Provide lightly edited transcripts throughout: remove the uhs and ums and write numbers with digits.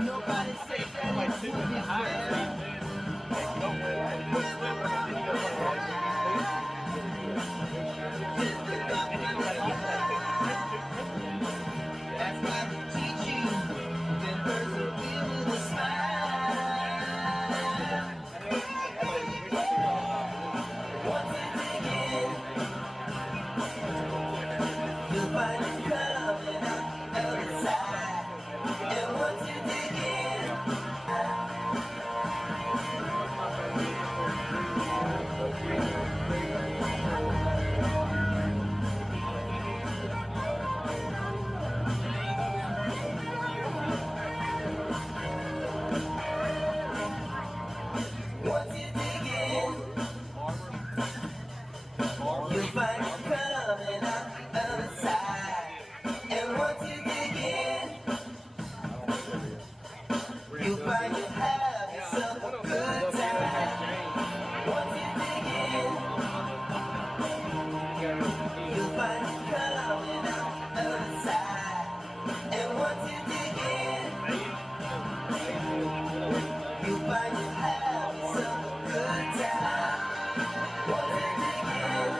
Nobody say that like two in the higher seat, that's why we teach you that persevere with a smile. Once you dig in, you'll find it coming out the other side. And once you dig in, once you dig in, you'll find it coming out the other side. And once you dig in, you'll find you have yourself a good time. Once you dig in, you'll find you coming out the other side. And once you dig in, you'll find you have yourself a good time. Once you dig in,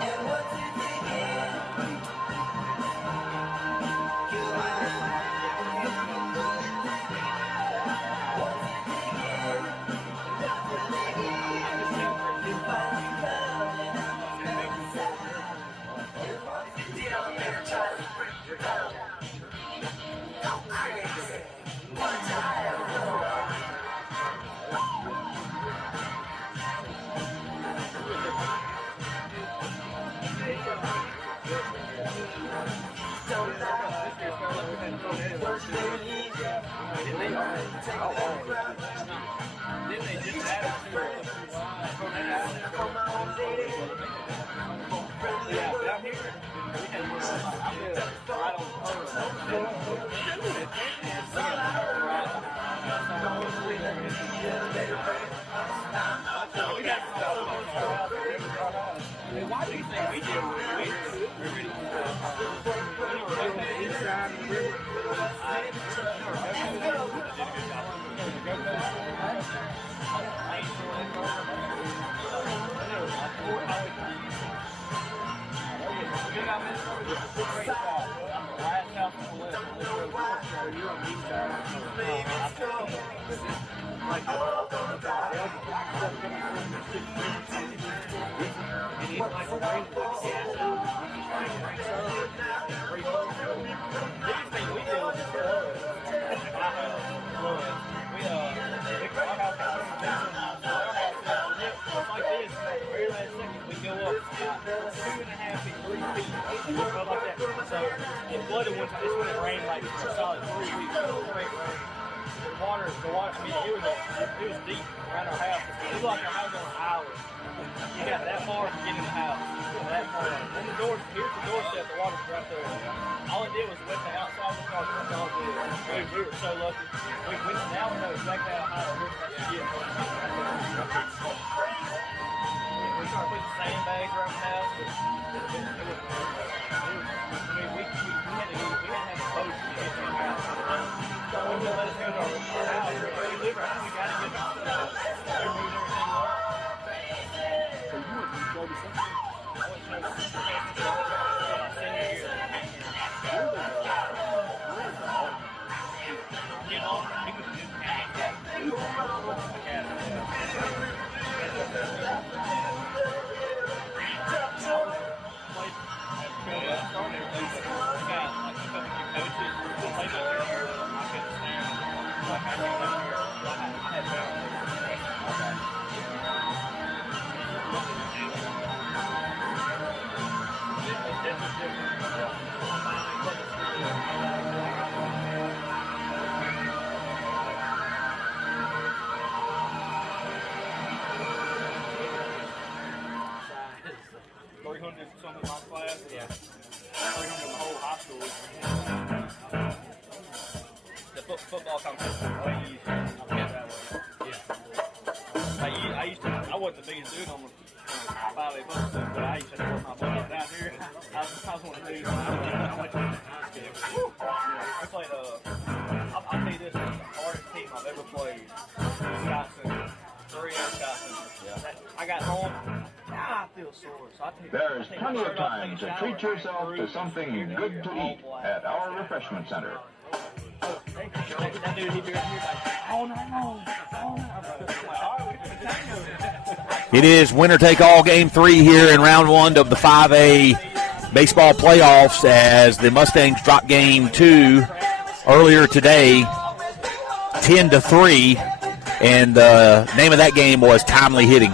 and once you dig in, you'll find you coming out the other side. And once you dig in, go crazy. One time. Don't lie. What's the need? Take that crowd. Then they just added to it. For my own lady. Yeah, down here. We had one right on the post. We got stuff. Why do you think we do? Inside the river. It flooded one time. This when it rained like for a solid 3 weeks. Straight rain. The water. I mean, it was deep around our house. It was like our house on an island. You got that far to get in the house. That far. And the doors. Here's the doorstep. The water's right there. All it did was wet the outside. That's all it did. We were so lucky. Now we know exactly how high we're supposed to get. We started putting sandbags around the house. We had to have a boat to get to the house. So we let us go to our house. We live right now. We got to get the stuff. They're moving everything up. So you went to go to something? I went to senior year. Get on. He was just academy. 300 something in my class. Yeah. 300 in the whole high school. The football competition was way easier. I'll put it that way. Yeah. I wasn't the biggest dude on the 5A football team, but I used to work my butt off down here. I was one of the dudes. I played, I'll tell you this, it's the hardest team I've ever played. Wisconsin, 3A Wisconsin. Yeah. I got home. I feel sore. So There's plenty of time to treat yourself to something good to eat at our refreshment center. That dude, he'd be right here like, oh no. It is winner-take-all game 3 here in round 1 of the 5A baseball playoffs as the Mustangs dropped game 2 earlier today, 10-3, and the name of that game was timely hitting,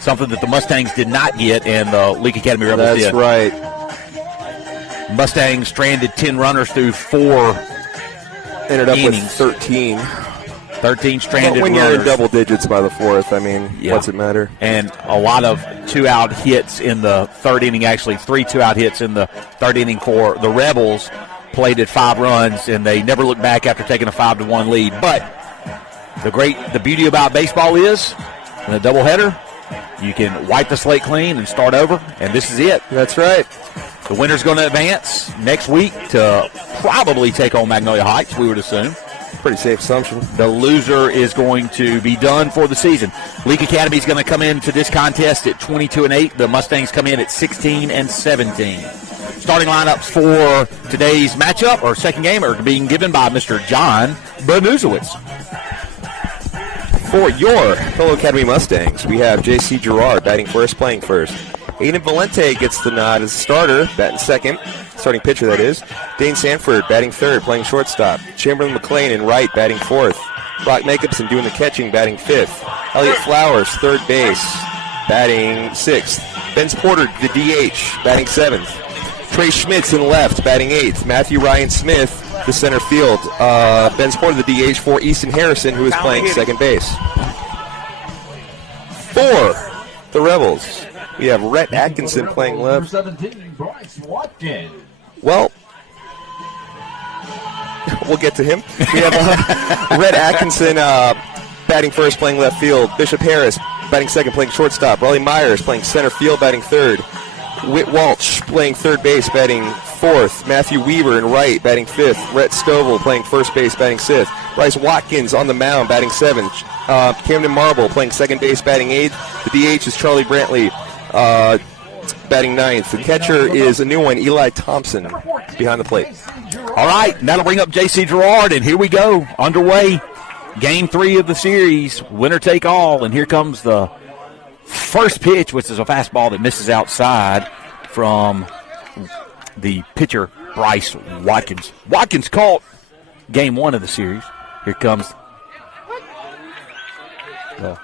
something that the Mustangs did not get and the Leake Academy Rebels did. That's right. Mustangs stranded 10 runners through 4 Ended up innings. with 13. 13 stranded But when runners. you're in double digits by the 4th, I mean, Yeah. what's it matter? And a lot of 2-out hits in the 3rd inning, actually 3 2-out hits in the 3rd inning for the Rebels. Played at 5 runs, and they never looked back after taking a 5-1 lead. But the beauty about baseball is, in a doubleheader, you can wipe the slate clean and start over, and this is it. That's right. The winner's going to advance next week to probably take on Magnolia Heights, we would assume. Pretty safe assumption. The loser is going to be done for the season. Leake Academy is going to come into this contest at 22-8. The Mustangs come in at 16-17. Starting lineups for today's matchup or second game are being given by Mr. John Benuzowitz. For your fellow Academy Mustangs, we have J.C. Gerard batting first, playing first. Aiden Valente gets the nod as a starter, batting second. Starting pitcher, that is. Dane Sanford batting third, playing shortstop. Chamberlain McLean in right, batting fourth. Brock Jacobson doing the catching, batting fifth. Elliot Flowers, third base, batting sixth. Benz Porter, the DH, batting seventh. Trey Schmitz in left, batting eighth. Matthew Ryan Smith, the center field. Benz Porter, the DH, for Easton Harrison, who is playing second base. For the Rebels, we have Rhett Atkinson playing left. 17, Bryce Watkins. Well, we'll get to him. We have Rhett Atkinson batting first, playing left field. Bishop Harris batting second, playing shortstop. Raleigh Myers playing center field, batting third. Whit Walsh playing third base, batting fourth. Matthew Weaver in right, batting fifth. Rhett Stovall playing first base, batting sixth. Bryce Watkins on the mound, batting seventh. Camden Marble playing second base, batting eighth. The DH is Charlie Brantley, batting ninth. The catcher is a new one, Eli Thompson, behind the plate. All right, that'll bring up J.C. Gerard, and here we go, underway. Game 3 of the series, winner take all, and here comes the first pitch, which is a fastball that misses outside from the pitcher, Bryce Watkins. Watkins caught game 1 of the series. Here comes the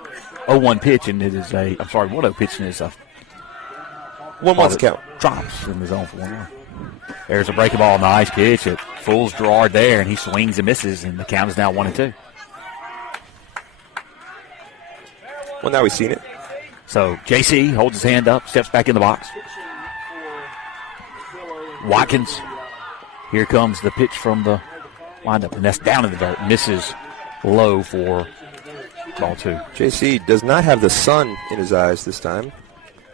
0-1 pitch, and it is 1-0 pitch, and it's a 1-1's the count. Drops in the zone for 1-1. There's a breaking ball, nice pitch. It fools Gerard there, and he swings and misses, and the count is now 1-2. Well, now we've seen it. So JC holds his hand up, steps back in the box. Watkins, here comes the pitch from the windup, and that's down in the dirt. Misses low for ball 2. JC does not have the sun in his eyes this time.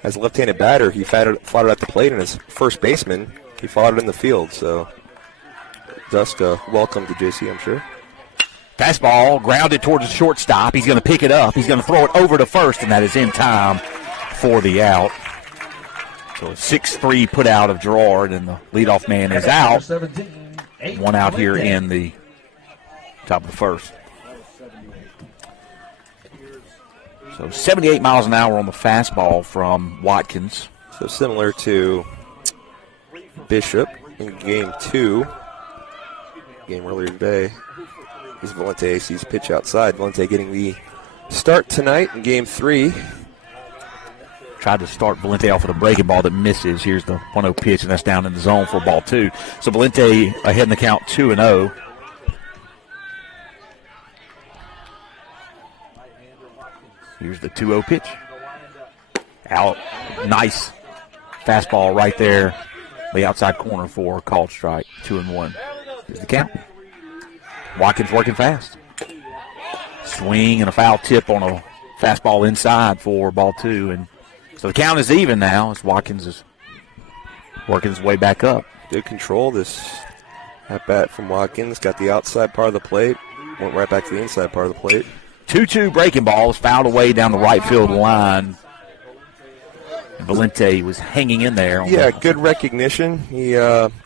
As a left-handed batter, he fought it at the plate, and as first baseman, he fought it in the field. So, just welcome to JC, I'm sure. Fastball grounded towards the shortstop. He's going to pick it up. He's going to throw it over to first, and that is in time for the out. So a 6-3 put out of Gerard, and the leadoff man is out. 1 out here in the top of the first. So 78 miles an hour on the fastball from Watkins. So similar to Bishop in game 2. Game earlier today. Is Valente sees pitch outside. Valente getting the start tonight in game 3. Tried to start Valente off with a breaking ball that misses. Here's the 1-0 pitch, and that's down in the zone for ball 2. So Valente ahead in the count 2-0. Here's the 2-0 pitch. Out. Nice Fastball right there, the outside corner for a called strike. 2-1. Here's the count. Watkins working fast. Swing and a foul tip on a fastball inside for ball 2. And so the count is even now as Watkins is working his way back up. Good control this at bat from Watkins. Got the outside part of the plate. Went right back to the inside part of the plate. 2-2 breaking ball is fouled away down the right field line. Valente was hanging in there. Yeah, good recognition. He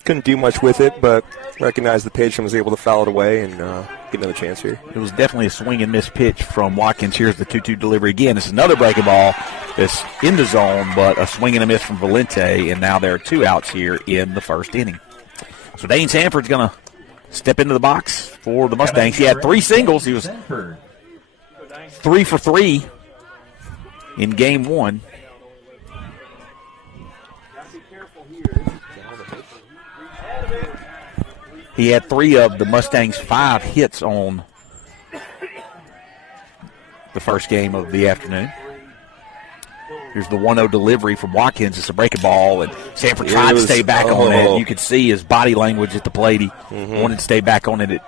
couldn't do much with it, but recognized the pitch and was able to foul it away and get another chance here. It was definitely a swing and miss pitch from Watkins. Here's the 2-2 delivery again. This is another breaking ball that's in the zone, but a swing and a miss from Valente, and now there are 2 outs here in the first inning. So Dane Sanford's going to step into the box for the Mustangs. He had 3 singles. He was 3 for 3 in game 1. He had 3 of the Mustangs' 5 hits on the first game of the afternoon. Here's the 1-0 delivery from Watkins. It's a breaking ball, and Sanford tried to stay back on it. You could see his body language at the plate. He wanted to stay back on it. It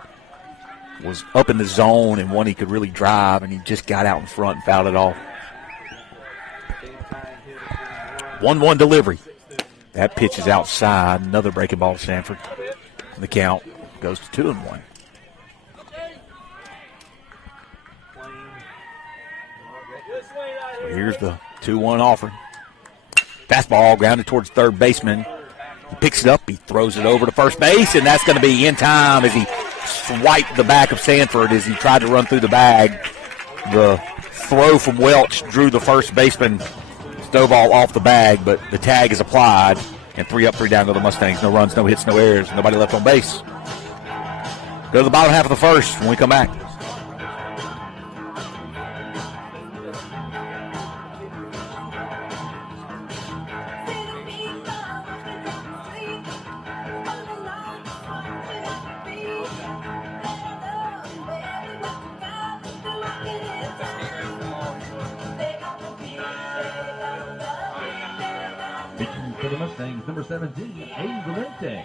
was up in the zone and one he could really drive, and he just got out in front and fouled it off. 1-1 delivery. That pitch is outside. Another breaking ball to Sanford. The count goes to 2-1. So here's the 2-1 offering. Fastball grounded towards third baseman. He picks it up. He throws it over to first base, and that's going to be in time as he swiped the back of Sanford as he tried to run through the bag. The throw from Welch drew the first baseman Stovall off the bag, but the tag is applied. And 3 up, 3 down go the Mustangs. No runs, no hits, no errors. Nobody left on base. Go to the bottom half of the first when we come back. For the Mustangs, number 17, Aiden Valente.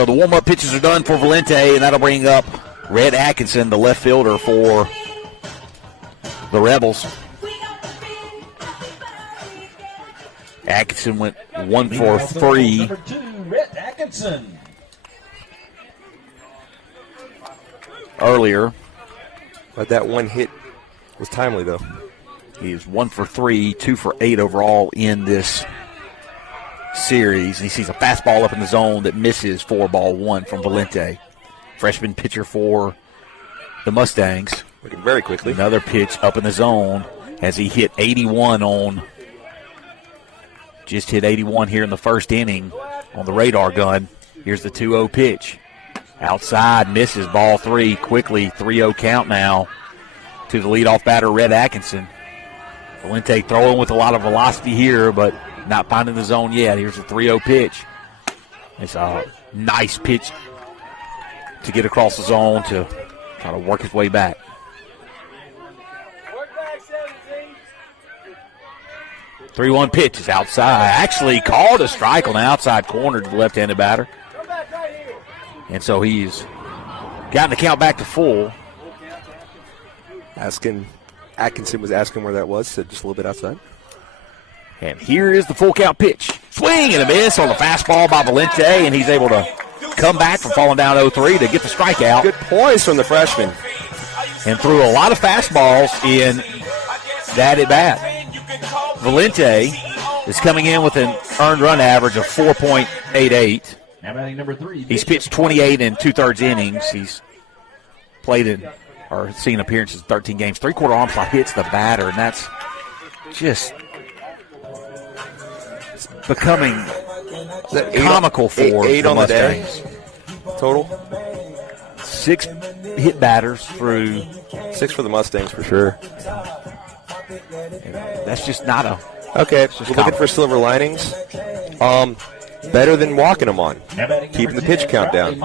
So the warm-up pitches are done for Valente, and that'll bring up Red Atkinson, the left fielder for the Rebels. Atkinson went 1 for 3. Number 2, Red Atkinson. Earlier. But that one hit was timely, though. He is 1 for 3, 2 for 8 overall in this series. He sees a fastball up in the zone that misses for ball 1 from Valente. Freshman pitcher for the Mustangs. Looking very quickly. Another pitch up in the zone as he hit 81 on, just hit 81 here in the first inning on the radar gun. Here's the 2-0 pitch. Outside, misses, ball 3. Quickly, 3-0 count now to the leadoff batter, Red Atkinson. Valente throwing with a lot of velocity here, but not finding the zone yet. Here's the 3-0 pitch. It's a nice pitch to get across the zone to try to work his way back. 3-1 pitch is outside. Actually called a strike on the outside corner to the left-handed batter. And so he's gotten the count back to full. Atkinson was asking where that was, said just a little bit outside. And here is the full count pitch. Swing and a miss on the fastball by Valente, and he's able to come back from falling down 0-3 to get the strikeout. Good poise from the freshman. And threw a lot of fastballs in that at bat. Valente is coming in with an earned run average of 4.88. Now batting number 3. He's pitched 28 and 2/3 innings. He's played in or seen appearances in 13 games. 3/4 arm slot hits the batter, and that's just becoming comical for eight the on the day Mustangs. total. 6 hit batters through. 6 for the Mustangs for sure. That's just not a. Okay, we're looking for silver linings. Better than walking them on. Keeping the pitch count down.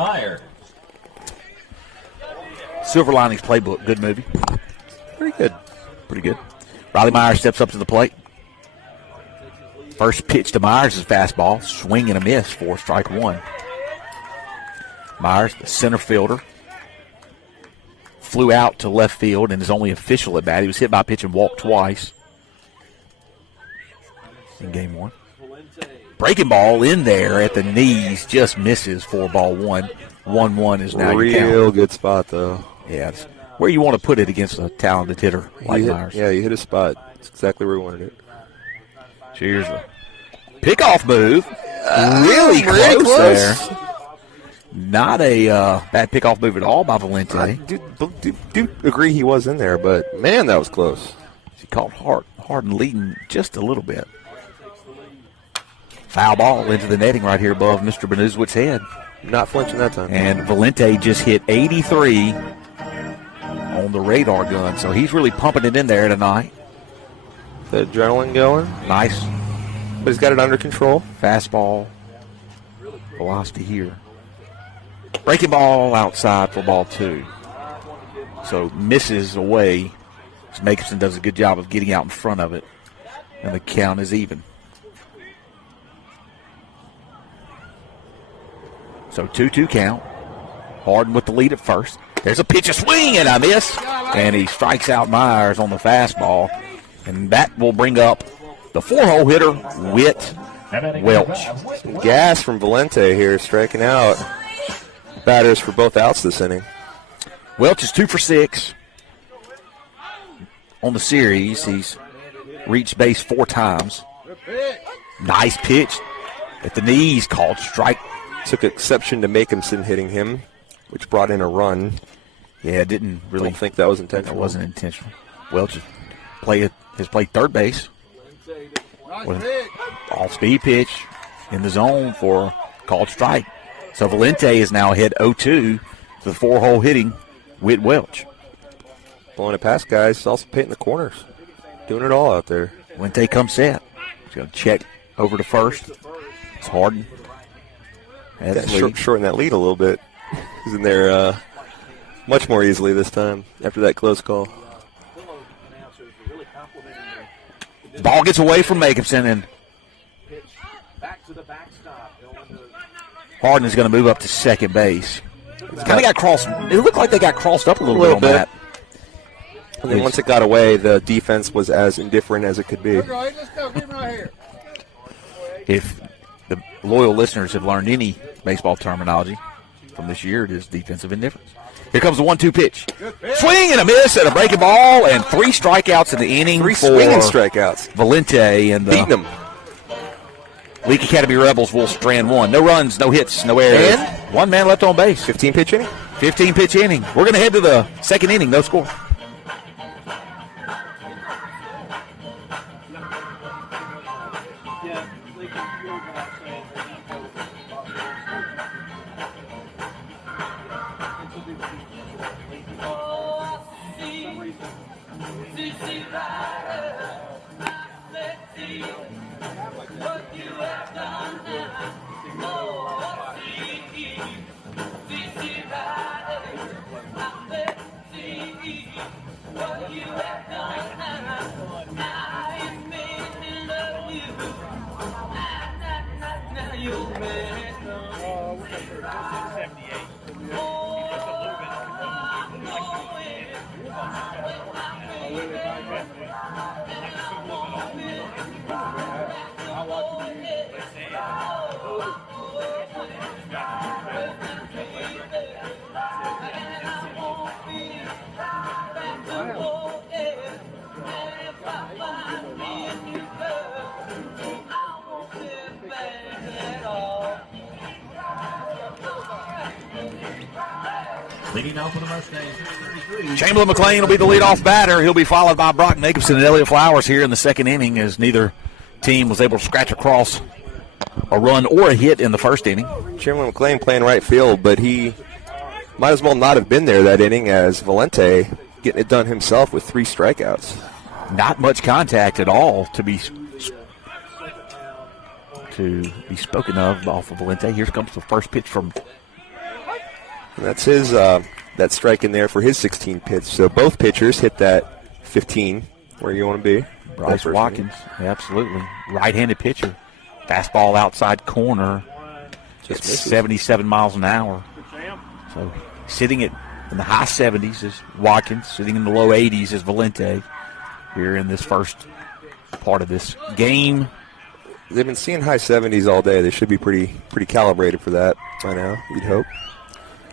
Silver Linings Playbook, good movie. Pretty good. Pretty good. Riley Myers steps up to the plate. First pitch to Myers is fastball. Swing and a miss for strike one. Myers, the center fielder, flew out to left field in his only official at bat. He was hit by a pitch and walked twice in game one. Breaking ball in there at the knees, just misses for ball one. 1-1 is now your count. Real good spot, though. Yeah, it's where you want to put it against a talented hitter like Myers. Yeah, you hit a spot. It's exactly where we wanted it. Cheers. Pickoff move. Really close there. Not a bad pickoff move at all by Valente. I do agree he was in there, but, man, that was close. He caught Harden leading just a little bit. Foul ball into the netting right here above Mr. Benuzwitz's head. Not flinching that time. And Valente just hit 83 on the radar gun, so he's really pumping it in there tonight. The adrenaline going. Nice. But he's got it under control. Fastball. Velocity here. Breaking ball outside for ball two. So misses away. Makerson does a good job of getting out in front of it. And the count is even. So 2-2 count. Harden with the lead at first. There's a pitch, a swing, and a miss. And he strikes out Myers on the fastball. And that will bring up the 4-hole hitter, Whit Welch. Some gas from Valente here, striking out batters for both outs this inning. Welch is 2 for 6 on the series. He's reached base 4 times. Nice pitch at the knees, called strike. Took exception to Makehamson hitting him, which brought in a run. Yeah, didn't really think that was intentional. That wasn't intentional. Welch has played third base. With an off-speed pitch in the zone for called strike. So Valente is now ahead 0-2 to the 4-hole hitting Whit Welch. Blowing it past guys, also hitting the corners. Doing it all out there. Valente comes set. He's going to check over to first. It's Harden. Shorten that lead a little bit. He's in there much more easily this time after that close call. Ball gets away from Makehamson, and Harden is going to move up to second base. Kind of got crossed. It looked like they got crossed up a little bit on that. And then once it got away, the defense was as indifferent as it could be. If the loyal listeners have learned any baseball terminology from this year, it is defensive indifference. Here comes the 1-2 pitch. Swing and a miss at a breaking ball, and 3 strikeouts in the inning. 3 for swinging strikeouts. Valente and the beating them. Leake Academy Rebels will strand 1. No runs, no hits, no errors. And 1 man left on base. 15 pitch inning? 15 pitch inning. We're going to head to the second inning, no score. Leading off for the Mustangs, 33. Chamberlain McLean will be the leadoff batter. He'll be followed by Brock Jacobson and Elliott Flowers here in the second inning, as neither team was able to scratch across a run or a hit in the first inning. Chamberlain McLean playing right field, but he might as well not have been there that inning, as Valente getting it done himself with 3 strikeouts. Not much contact at all to be spoken of off of Valente. Here comes the first pitch from. And that's his that strike in there for his 16th pitch. So both pitchers hit that 15 where you want to be. Bryce Watkins, absolutely. Right-handed pitcher. Fastball outside corner. Just It's misses. 77 miles an hour. So sitting in the high 70s is Watkins. Sitting in the low 80s is Valente here in this first part of this game. They've been seeing high 70s all day. They should be pretty calibrated for that by now, you'd hope.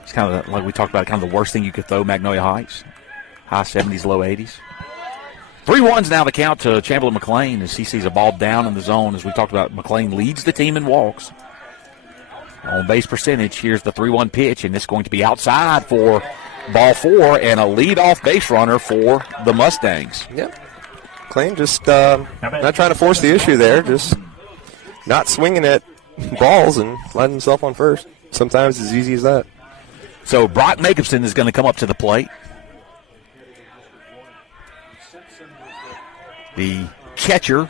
It's kind of like we talked about, kind of the worst thing you could throw, Magnolia Heights. High 70s, low 80s. 3-1's now the count to Chamberlain McLean as he sees a ball down in the zone. As we talked about, McLean leads the team in walks. On base percentage, here's the 3-1 pitch, and it's going to be outside for ball 4 and a leadoff base runner for the Mustangs. Yep. McLean just not trying to force the issue there, just not swinging at balls and letting himself on first. Sometimes it's as easy as that. So Brock Jacobson is going to come up to the plate. The catcher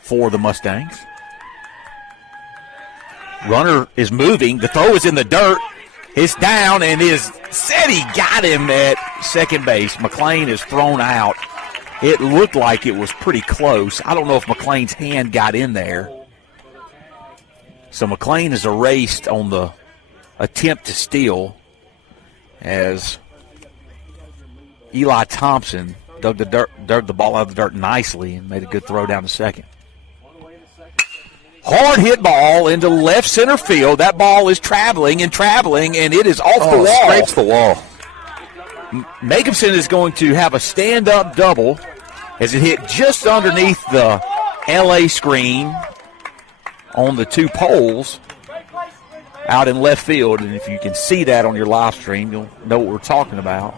for the Mustangs. Runner is moving. The throw is in the dirt. It's down and said he got him at second base. McLean is thrown out. It looked like it was pretty close. I don't know if McLean's hand got in there. So McLean is erased on the attempt to steal as Eli Thompson dug the ball out of the dirt nicely and made a good throw down to second. Hard hit ball into left center field. That ball is traveling, and it is off the wall. Scrapes the wall. Jacobson is going to have a stand-up double as it hit just underneath the LA screen on the 2 poles out in left field. And if you can see that on your live stream, you'll know what we're talking about.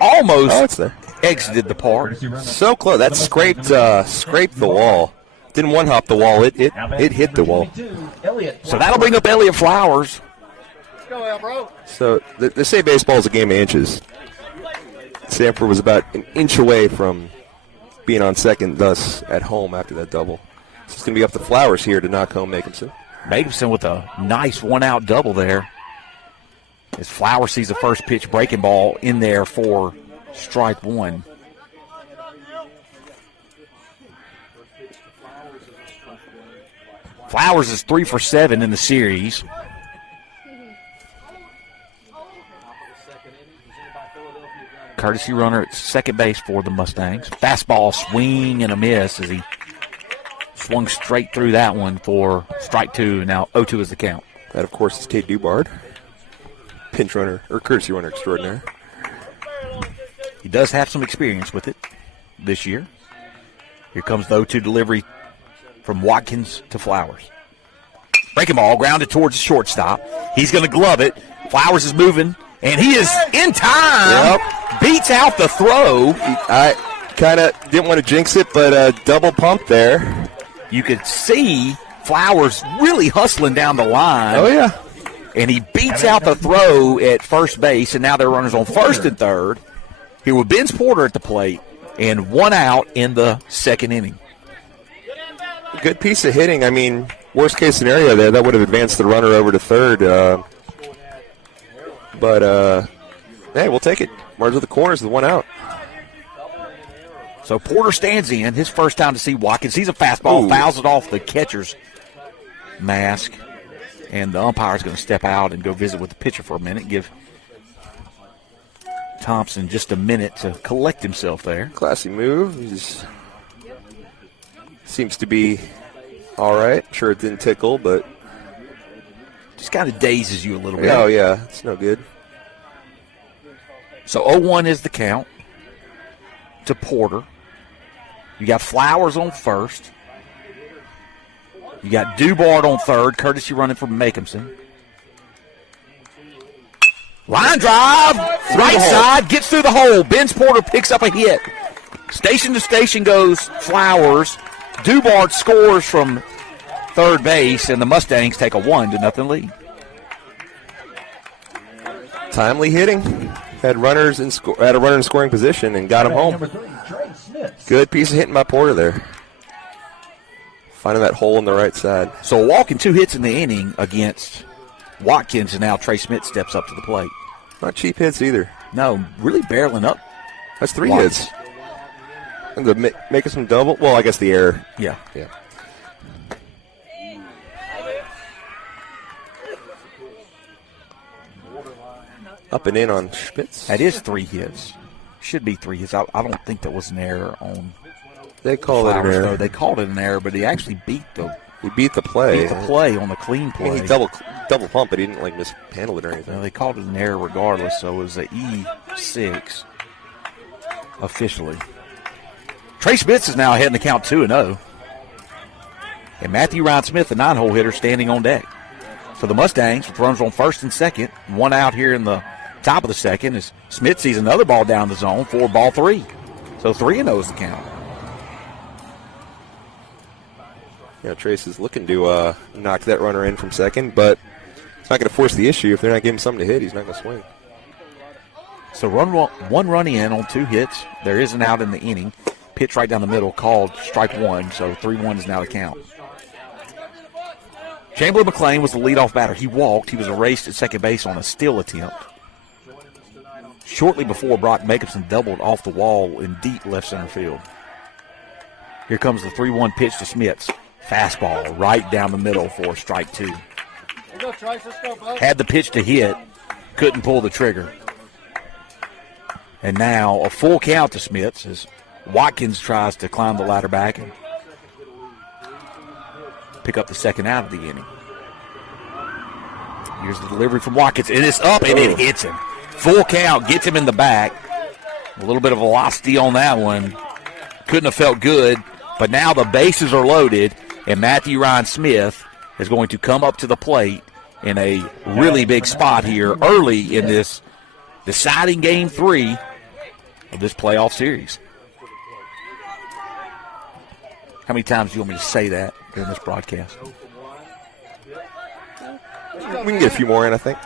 Almost it's there. Exited the park. So close. That scraped the wall. Didn't one-hop the wall. It hit the wall. So that'll bring up Elliott Flowers. So they say baseball is a game of inches. Sanford was about an inch away from being on second, thus at home after that double. So it's going to be up to Flowers here to knock home Jacobson. Jacobson with a nice one-out double there. As Flowers sees the first pitch breaking ball in there for strike 1. Flowers is 3 for 7 in the series. Courtesy runner at second base for the Mustangs. Fastball swing and a miss as he swung straight through that one for strike 2. Now 0-2 is the count. That, of course, is Tate Dubard. Pinch runner, or courtesy runner extraordinaire. He does have some experience with it this year. Here comes the 0-2 delivery from Watkins to Flowers. Breaking ball, grounded towards the shortstop. He's going to glove it. Flowers is moving, and he is in time. Yep. Beats out the throw. I kind of didn't want to jinx it, but double pump there. You could see Flowers really hustling down the line. Oh, yeah. And he beats out the throw at first base, and now there are runners on first and third. Here with Benz Porter at the plate, and 1 out in the second inning. Good piece of hitting. I mean, worst case scenario there, that would have advanced the runner over to third. But hey, we'll take it. Runners with the corners with 1 out. So Porter stands in, his first time to see Watkins. He's a fastball, fouls it off the catcher's mask. And the umpire's going to step out and go visit with the pitcher for a minute, give Thompson just a minute to collect himself there. Classy move. Seems to be all right. Sure it didn't tickle, but just kind of dazes you a little bit. Oh, yeah. It's no good. So 0-1 is the count to Porter. You got Flowers on first. You got Dubard on third, courtesy running from Jacobson. Line drive, right side, gets through the hole. Ben's Porter picks up a hit. Station to station goes Flowers. Dubart scores from third base, and the Mustangs take a 1-0 lead. Timely hitting. Had runners had a runner in scoring position and got him home. Good piece of hitting by Porter there. Finding that hole on the right side. So a walk and 2 hits in the inning against Watkins, and now Trey Smith steps up to the plate. Not cheap hits either. No, really barreling up. That's 3 hits. And making some double. Well, I guess the error. Yeah. Up and in on Spitz. That is 3 hits. Should be 3 hits. I don't think that was an error on. They call it an error. Though. They called it an error, but he actually beat the play. Beat the play on the clean play. I mean, he double pump, but he didn't mishandle it or anything. Well, they called it an error regardless, so it was an E6 officially. Trey Spitz is now ahead in the count 2-0. And Matthew Ryan Smith, the 9-hole hitter, standing on deck. For the Mustangs, with runners on first and second, 1 out here in the top of the second, as Smith sees another ball down the zone for ball 3. So 3-0 is the count. Yeah, Trace is looking to knock that runner in from second, but it's not going to force the issue. If they're not giving him something to hit, he's not going to swing. So one run in on 2 hits. There is an out in the inning. Pitch right down the middle called strike 1, so 3-1 is now the count. Chamberlain McLean was the leadoff batter. He walked. He was erased at second base on a steal attempt. Shortly before, Brock Jacobson doubled off the wall in deep left center field. Here comes the 3-1 pitch to Smits. Fastball right down the middle for strike 2. Had the pitch to hit, couldn't pull the trigger. And now a full count to Smits as Watkins tries to climb the ladder back and pick up the second out of the inning. Here's the delivery from Watkins. It is up and it hits him. Full count, gets him in the back. A little bit of velocity on that one. Couldn't have felt good, but now the bases are loaded, and Matthew Ryan Smith is going to come up to the plate in a really big spot here early in this deciding Game 3 of this playoff series. How many times do you want me to say that during this broadcast? We can get a few more in, I think.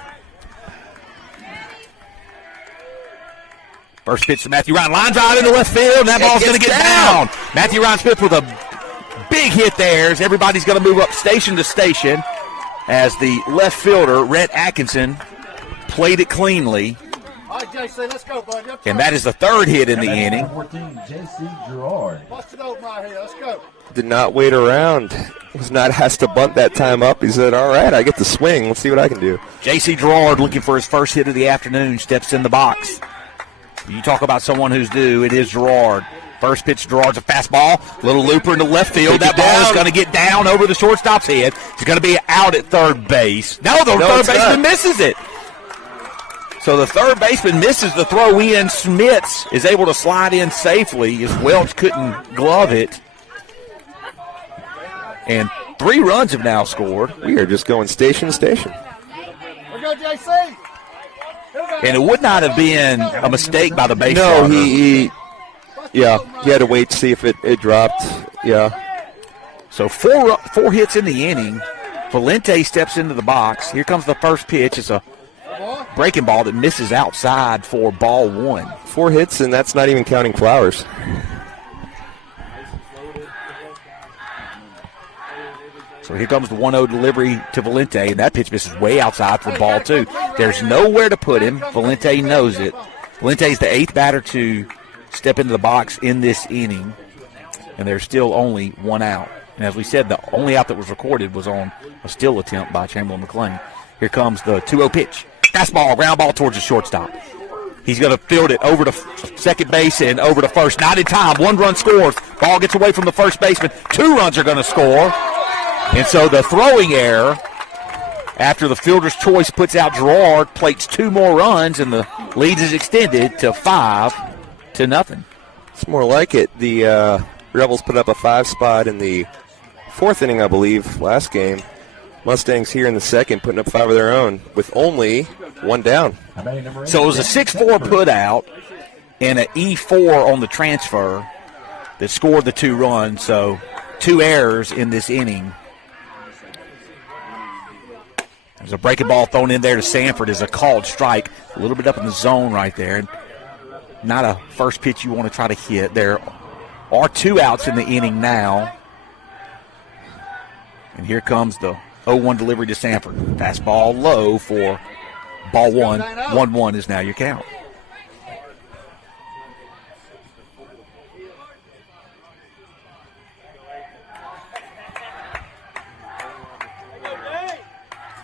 First pitch to Matthew Ryan. Line drive into left field, and that ball's going to get down. Matthew Ryan Smith with a big hit there. As everybody's going to move up station to station as the left fielder, Rhett Atkinson, played it cleanly. All right, JC, let's go, bud. And that is the 3rd hit in the inning. 14, JC Gerard. Bust it open right here. Let's go. Did not wait around. Was not asked to bunt that time up. He said, all right, I get to swing. Let's see what I can do. J.C. Gerard looking for his first hit of the afternoon, steps in the box. You talk about someone who's due, it is Gerard. First pitch, Gerard's a fastball. Little looper into left field. That ball is going to get down over the shortstop's head. It's going to be out at third base. No, the third baseman misses it. So the third baseman misses the throw in. Smits is able to slide in safely as Welch couldn't glove it. And 3 runs have now scored. We are just going station to station. Here we go, JC. And it would not have been a mistake by the base No, runner. he had to wait to see if it dropped. Yeah. So four hits in the inning. Valente steps into the box. Here comes the first pitch. It's a breaking ball that misses outside for ball 1. 4 hits, and that's not even counting Flowers. So here comes the 1-0 delivery to Valente, and that pitch misses way outside for ball 2. There's nowhere to put him. Valente knows it. Valente is the 8th batter to step into the box in this inning, and there's still only 1 out. And as we said, the only out that was recorded was on a steal attempt by Chamberlain McLean. Here comes the 2-0 pitch. Fastball, ground ball towards the shortstop. He's going to field it over to second base and over to first. Not in time. 1 run scores. Ball gets away from the first baseman. 2 runs are going to score. And so the throwing error, after the fielder's choice puts out Gerard, plates 2 more runs, and the lead is extended to 5-0. It's more like it. The Rebels put up a 5 spot in the 4th inning, I believe, last game. Mustangs here in the 2nd putting up 5 of their own with only One down. So it was a 6-4 put out and an E4 on the transfer that scored the 2 runs. So 2 errors in this inning. There's a breaking ball thrown in there to Sanford as a called strike. A little bit up in the zone right there. Not a first pitch you want to try to hit. There are 2 outs in the inning now. And here comes the 0-1 delivery to Sanford. Fastball low for ball 1. 1-1 is now your count.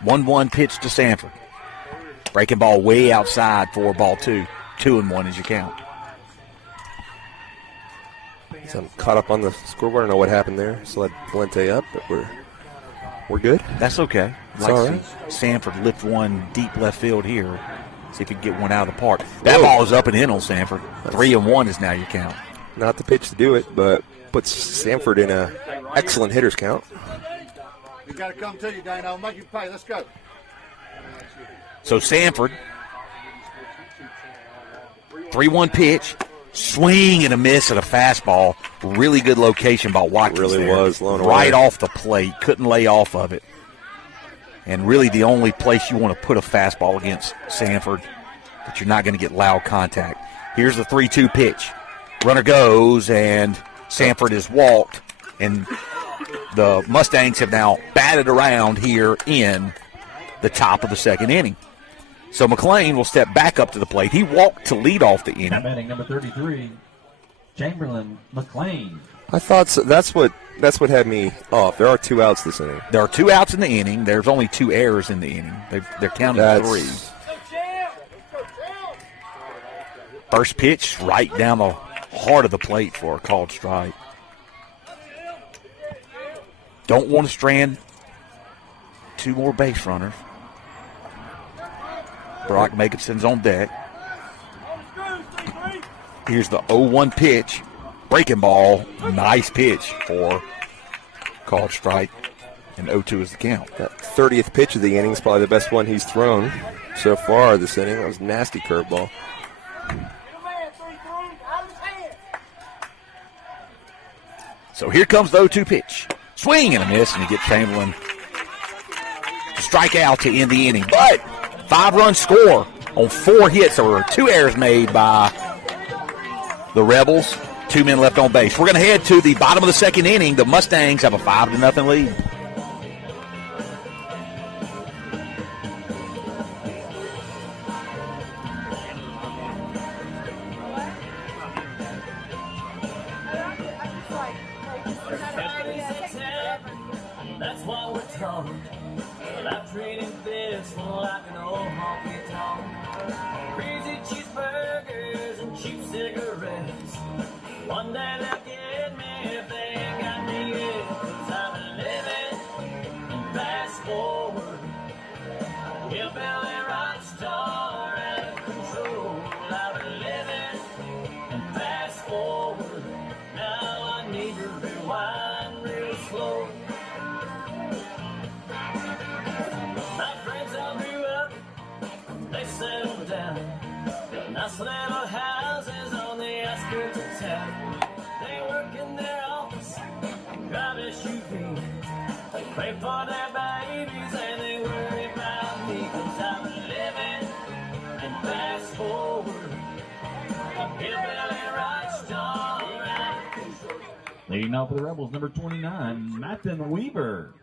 One pitch to Sanford. Breaking ball way outside for ball 2. 2-1 is your count. So I'm caught up on the scoreboard. I don't know what happened there. So let Valente up, but we're good. That's okay. It's all right. Sanford lift one deep left field here. See if he can get one out of the park. That ball is up and in on Sanford. 3-1 is now your count. Not the pitch to do it, but puts Sanford in an excellent hitter's count. We got to come to you, Dana. I'll make you pay. Let's go. So Sanford, 3-1 pitch, swing and a miss at a fastball. Really good location by Watkins. Really there. was blown right away. off the plate. Couldn't lay off of it. And really the only place you want to put a fastball against Sanford that you're not going to get loud contact. Here's the 3-2 pitch. Runner goes, and Sanford is walked, and the Mustangs have now batted around here in the top of the second inning. So McLean will step back up to the plate. He walked to lead off the inning. Batting number 33, Chamberlain McLean. I thought so. That's what had me off. There are 2 outs this inning. There are 2 outs in the inning. There's only 2 errors in the inning. They're counting 3. First pitch right down the heart of the plate for a called strike. Don't want to strand 2 more base runners. Brock Jacobson's on deck. Here's the 0-1 pitch. Breaking ball. Nice pitch for called strike. And 0-2 is the count. That 30th pitch of the inning is probably the best one he's thrown so far this inning. That was a nasty curveball. So here comes the 0-2 pitch. Swing and a miss, and you get Chamberlain to strike out to end the inning. But 5-run score on 4 hits. There were 2 errors made by the Rebels. 2 men left on base. We're going to head to the bottom of the second inning. The Mustangs have a 5-0 lead. That's what we're taught. But I've treated this like an old honky tonk. Crazy cheeseburgers and cheap cigarettes. One day they'll get me if they ain't got me yet. 'Cause I'm living and fast forward. Hillbilly rock star out of control. I'm living and fast forward. Now I need to rewind real slow. My friends all grew up, they settled down. Nice little houses on the outskirts of town. They work in their office, drive SUVs. They pray for their babies and they worry about me. 'Cause I'm living and fast forward. Hillbilly rock star. Leading off for the Rebels, number 29, Nathan Weaver.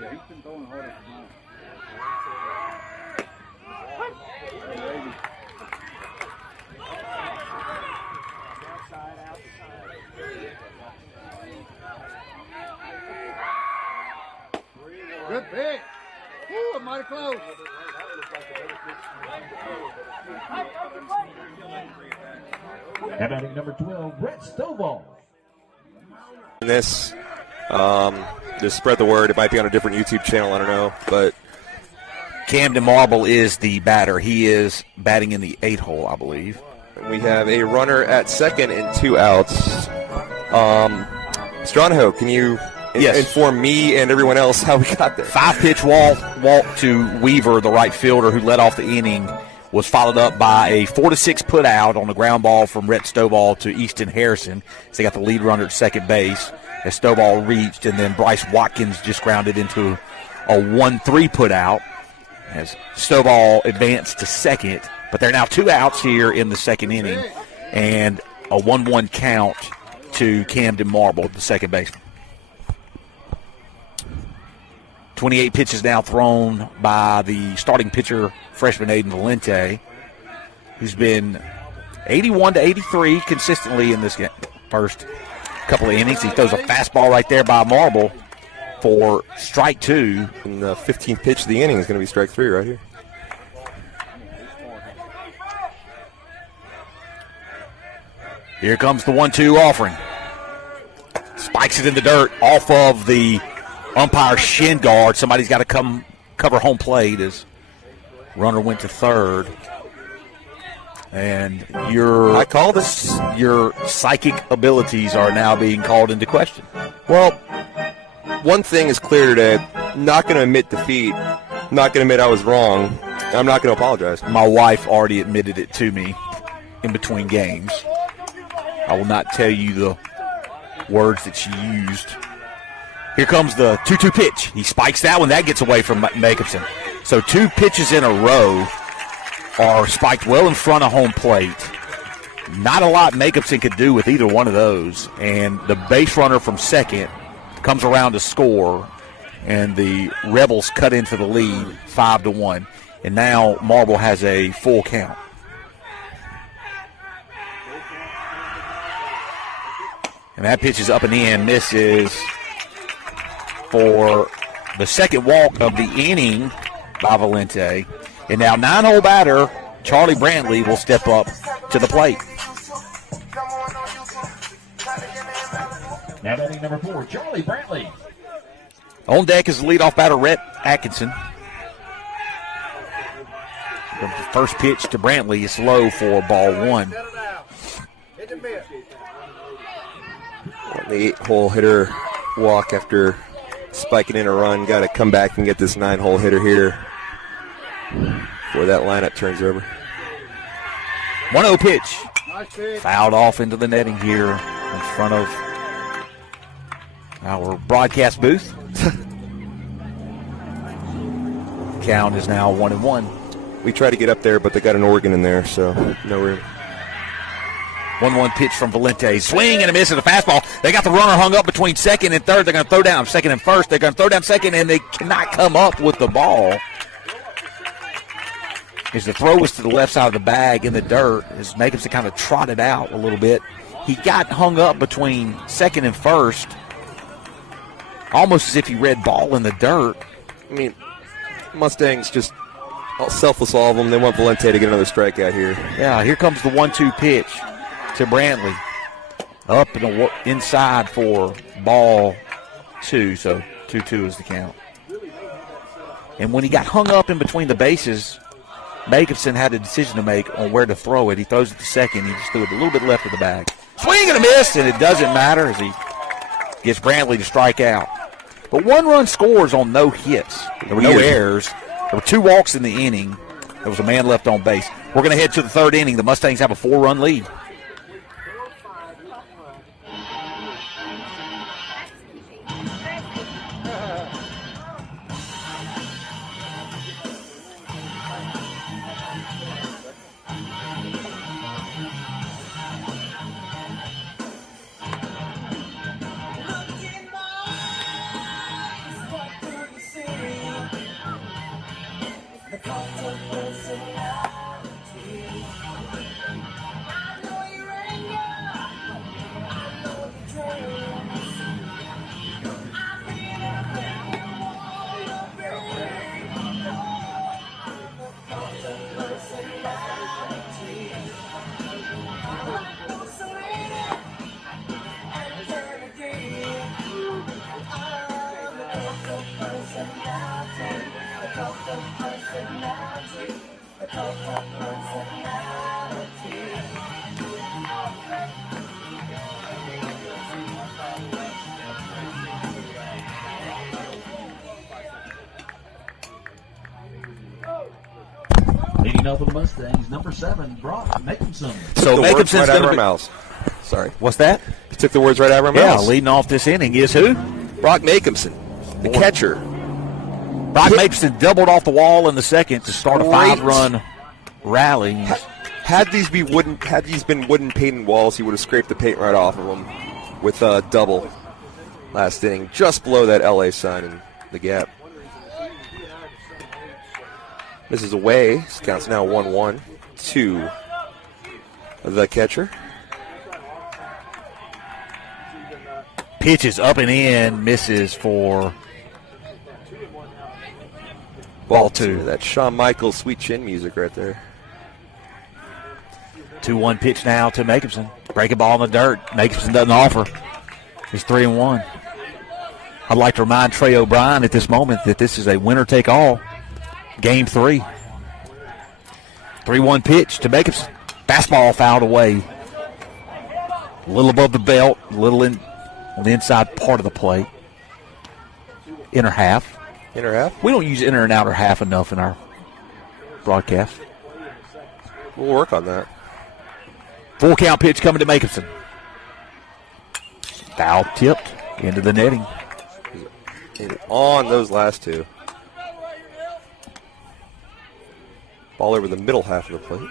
Yeah, he's been throwing hard as mine. Good pick. Woo, mighty close. At batting number 12, Brett Stovall. This, just spread the word. It might be on a different YouTube channel, I don't know. But Camden Marble is the batter. He is batting in the 8 hole, I believe. we have a runner at second and 2 outs. Stranaho, can you inform me and everyone else how we got there? 5-pitch walk to Weaver, the right fielder, who led off the inning, was followed up by a 4-6 put out on the ground ball from Rhett Stovall to Easton Harrison. So they got the lead runner at second base as Stovall reached, and then Bryce Watkins just grounded into a 1-3 put out as Stovall advanced to second. But there are now 2 outs here in the second inning and a 1-1 count to Camden Marble, the second baseman. 28 pitches now thrown by the starting pitcher, freshman Aiden Valente, who's been 81 to 83 consistently in this first couple of innings. He throws a fastball right there by Marble for strike 2. And the 15th pitch of the inning is going to be strike 3 right here. Here comes the 1-2 offering. Spikes it in the dirt off of the umpire's shin guard. Somebody's got to come cover home plate as runner went to third. And your psychic abilities are now being called into question. Well, one thing is clear today. Not going to admit defeat. Not going to admit I was wrong. I'm not going to apologize. My wife already admitted it to me in between games. I will not tell you the words that she used. Here comes the 2-2 pitch. He spikes that one. That gets away from Jacobson. So 2 pitches in a row are spiked well in front of home plate. Not a lot Jacobson could do with either one of those. And the base runner from second comes around to score, and the Rebels cut into the lead 5-1. And now Marble has a full count. And that pitch is up and in. Misses for the second walk of the inning by Valente. And now 9-hole batter Charlie Brantley will step up to the plate. Now batting number 4, Charlie Brantley. On deck is the leadoff batter, Rhett Atkinson. The first pitch to Brantley is low for ball 1. The 8-hole hitter walk after spiking in a run. Got to come back and get this 9-hole hitter here before that lineup turns over. 1-0 pitch. Fouled off into the netting here in front of our broadcast booth. Count is now 1-1. We tried to get up there, but they got an organ in there, so no room. 1-1 pitch from Valente. Swing and a miss at the fastball. They got the runner hung up between second and third. They're going to throw down second and first. They're going to throw down second, and they cannot come up with the ball. As the throw was to the left side of the bag in the dirt, as Jacobson kind of trotted out a little bit. He got hung up between second and first, almost as if he read ball in the dirt. I mean, Mustangs just selfless all of them. They want Valente to get another strikeout here. Yeah, here comes the 1-2 pitch to Brantley. Up and inside for ball 2, so 2-2 is the count. And when he got hung up in between the bases, Jacobson had a decision to make on where to throw it. He throws it to second. He just threw it a little bit left of the bag. Swing and a miss, and it doesn't matter as he gets Brantley to strike out. But 1 run scores on no hits. There were no errors. There were 2 walks in the inning. There was a man left on base. We're going to head to the third inning. The Mustangs have a 4-run lead. Leading up with the Mustangs, number 7, Brock Macomson. So Macomson's right out of going our to mouths. Sorry. What's that? You took the words right out of our Yeah, mouths. leading off this inning is who? Brock Macomson, the catcher. Brock Macomson doubled off the wall in the second to start a Great. 5-run rally. Had these been wooden painted walls, he would have scraped the paint right off of them with a double last inning, just below that LA sign in the gap. Misses away. Counts now 1-1 to the catcher. Pitch is up and in, misses for ball 2. That's Shawn Michaels' Sweet Chin music right there. 2-1 pitch now to Macomson. Breaking ball in the dirt. Macomson doesn't offer. It's 3-1. I'd like to remind Trey O'Brien at this moment that this is a winner-take-all. Game 3. 3-1 pitch to Macomson. Fastball fouled away. A little above the belt, a little on the inside part of the plate. Inner half. Inner half? We don't use inner and outer half enough in our broadcast. We'll work on that. Full count pitch coming to Macomson. Foul tipped into the netting. And on those last two. Ball over the middle half of the plate.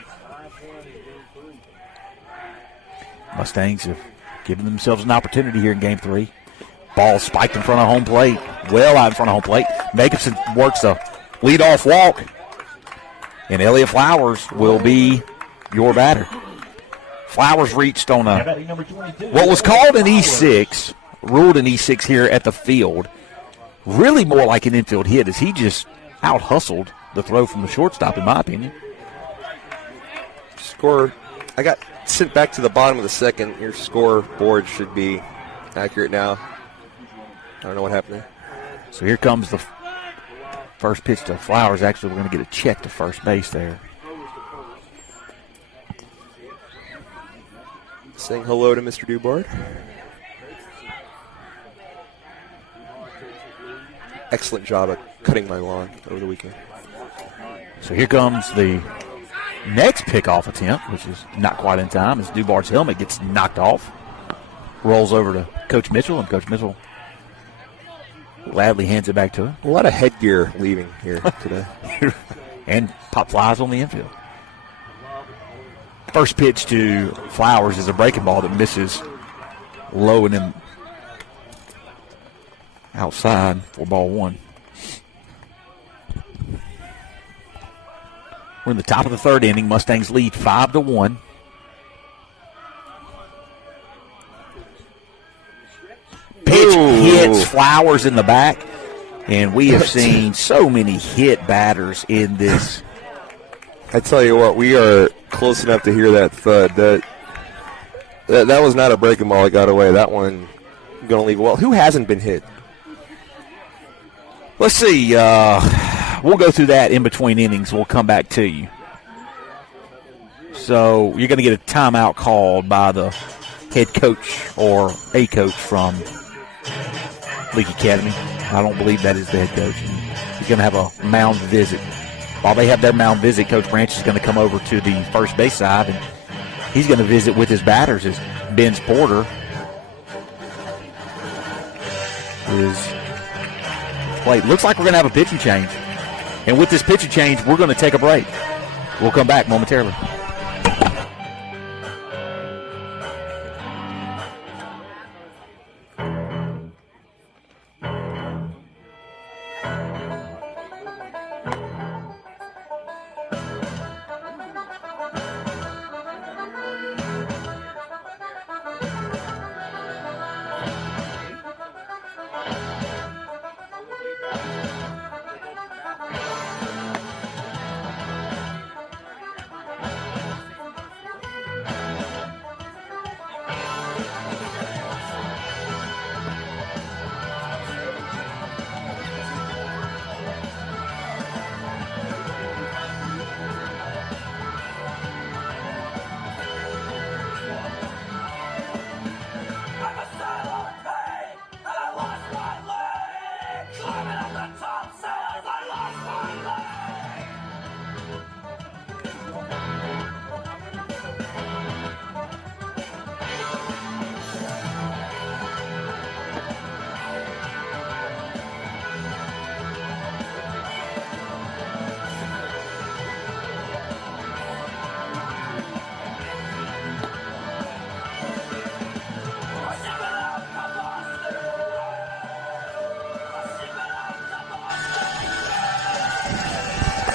Mustangs have given themselves an opportunity here in Game 3. Ball spiked in front of home plate. Well out in front of home plate. Macomson works a leadoff walk. And Elliott Flowers will be your batter. Flowers reached on what was called an E6, ruled an E6 here at the field. Really more like an infield hit as he just out-hustled the throw from the shortstop, in my opinion. Score. I got sent back to the bottom of the second. Your scoreboard should be accurate now. I don't know what happened there. So here comes the first pitch to Flowers. Actually, we're going to get a check to first base there. Saying hello to Mr. Dubard. Excellent job at cutting my lawn over the weekend. So here comes the next pickoff attempt, which is not quite in time, as Dubard's helmet gets knocked off. Rolls over to Coach Mitchell, and Coach Mitchell gladly hands it back to him. A lot of headgear leaving here today. And pop flies on the infield. First pitch to Flowers is a breaking ball that misses low and in outside for ball 1. We're in the top of the third inning. Mustangs lead 5-1. Pitch hits Flowers in the back, and we have seen so many hit batters in this. I tell you what, we are close enough to hear that thud. That was not a breaking ball that got away. That one going to leave well. Who hasn't been hit? Let's see. We'll go through that in between innings. We'll come back to you. So you're going to get a timeout called by the head coach or a coach from Leake Academy. I don't believe that is the head coach. He's going to have a mound visit. While they have their mound visit, Coach Branch is going to come over to the first base side, and he's going to visit with his batters as Ben Porter is played. Looks like we're going to have a pitching change. And with this pitching change, we're going to take a break. We'll come back momentarily.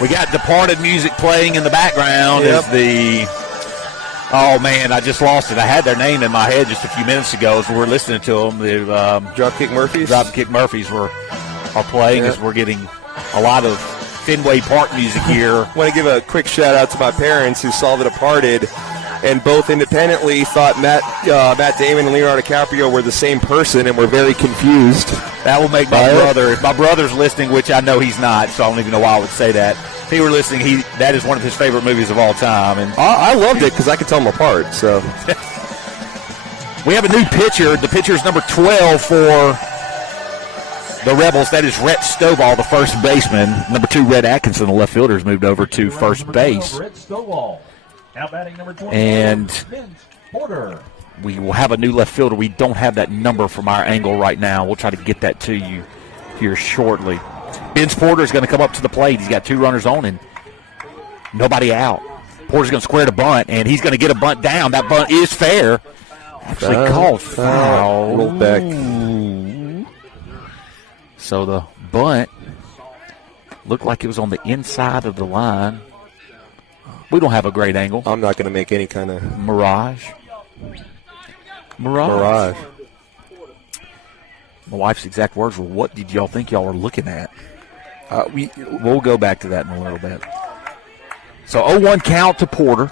We got Departed music playing in the background. Yep. As the oh man, I just lost it. I had their name in my head just a few minutes ago as we were listening to them. The Dropkick Murphys. Dropkick Murphys are playing as we're getting a lot of Fenway Park music here. I want to give a quick shout out to my parents who saw The Departed, and both independently thought Matt Damon and Leonardo DiCaprio were the same person, and were very confused. That will make my brother, if my brother's listening, which I know he's not, so I don't even know why I would say that. If he were listening, that is one of his favorite movies of all time. And I loved it because I could tell them apart. So we have a new pitcher. The pitcher is number 12 for the Rebels. That is Rhett Stovall, the first baseman. Number 2, Red Atkinson, the left fielder, has moved over to first base. And we will have a new left fielder. We don't have that number from our angle right now. We'll try to get that to you here shortly. Vince Porter is going to come up to the plate. He's got 2 runners on and nobody out. Porter's going to square the bunt, and he's going to get a bunt down. That bunt is fair. Actually called foul. Rolled back. So the bunt looked like it was on the inside of the line. We don't have a great angle. I'm not going to make any kind of Mirage. My wife's exact words were, "What did y'all think y'all were looking at?" We'll go back to that in a little bit. So 0-1 count to Porter,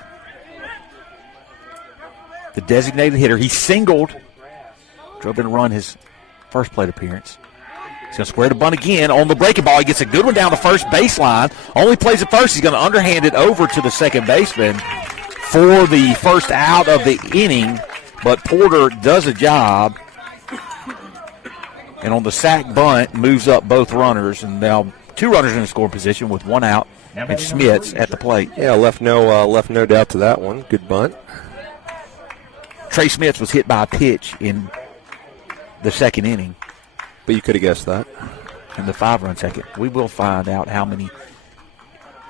the designated hitter. He singled, drove in a run his first plate appearance. He's going to square the bunt again on the breaking ball. He gets a good one down the first baseline. Only plays it first. He's going to underhand it over to the second baseman for the first out of the inning. But Porter does a job. And on the sack bunt, moves up both runners. And now 2 runners in the scoring position with 1 out. And Schmitz at the plate. Yeah, left no doubt to that one. Good bunt. Trey Schmitz was hit by a pitch in the second inning. But you could have guessed that. In the 5-run second. We will find out how many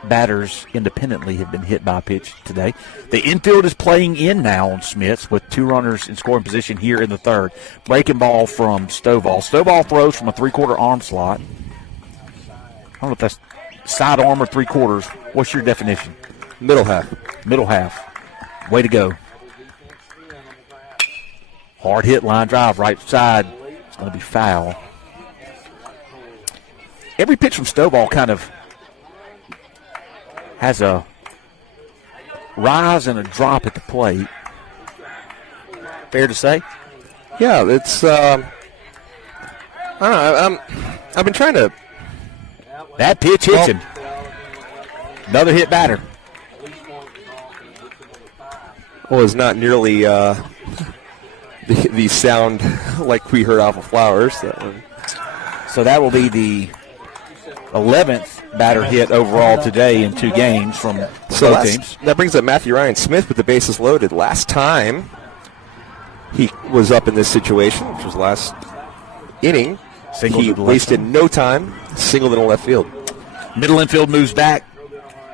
batters independently have been hit by a pitch today. The infield is playing in now on Schmitz with 2 runners in scoring position here in the third. Breaking ball from Stovall. Stovall throws from a 3/4 arm slot. I don't know if that's side arm or 3/4. What's your definition? Middle half. Middle half. Way to go. Hard hit, line drive, right side. It's going to be foul. Every pitch from Stovall kind of has a rise and a drop at the plate. Fair to say? Yeah, it's, I don't know, I've been trying to. That pitch hits him. Another hit batter. Well, it's not nearly the sound like we heard off of Flowers. That one. So that will be the 11th batter hit overall today in 2 games from both teams. That brings up Matthew Ryan Smith with the bases loaded. Last time he was up in this situation, which was last inning, he wasted no time, singled in the left field. Middle infield moves back,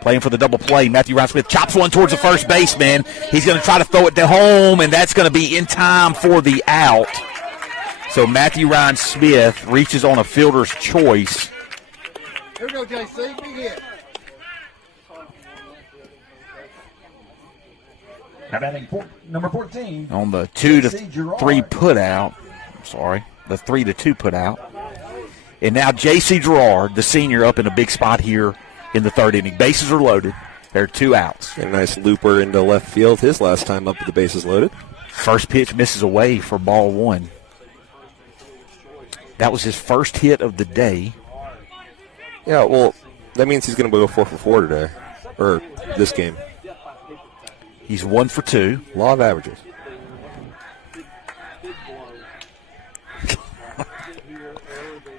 playing for the double play. Matthew Ryan Smith chops one towards the first baseman. He's going to try to throw it to home, and that's going to be in time for the out. So Matthew Ryan Smith reaches on a fielder's choice. Here we go, JC. Big hit. Number 14. On the 2-3 put out. Sorry, the 3-2 put out. And now J.C. Gerard, the senior, up in a big spot here in the third inning. Bases are loaded. There are 2 outs. A nice looper into left field his last time up with the bases loaded. First pitch misses away for ball 1. That was his first hit of the day. Yeah, well, that means he's going to go 4 for 4 today, or this game. He's 1 for 2. Law of averages.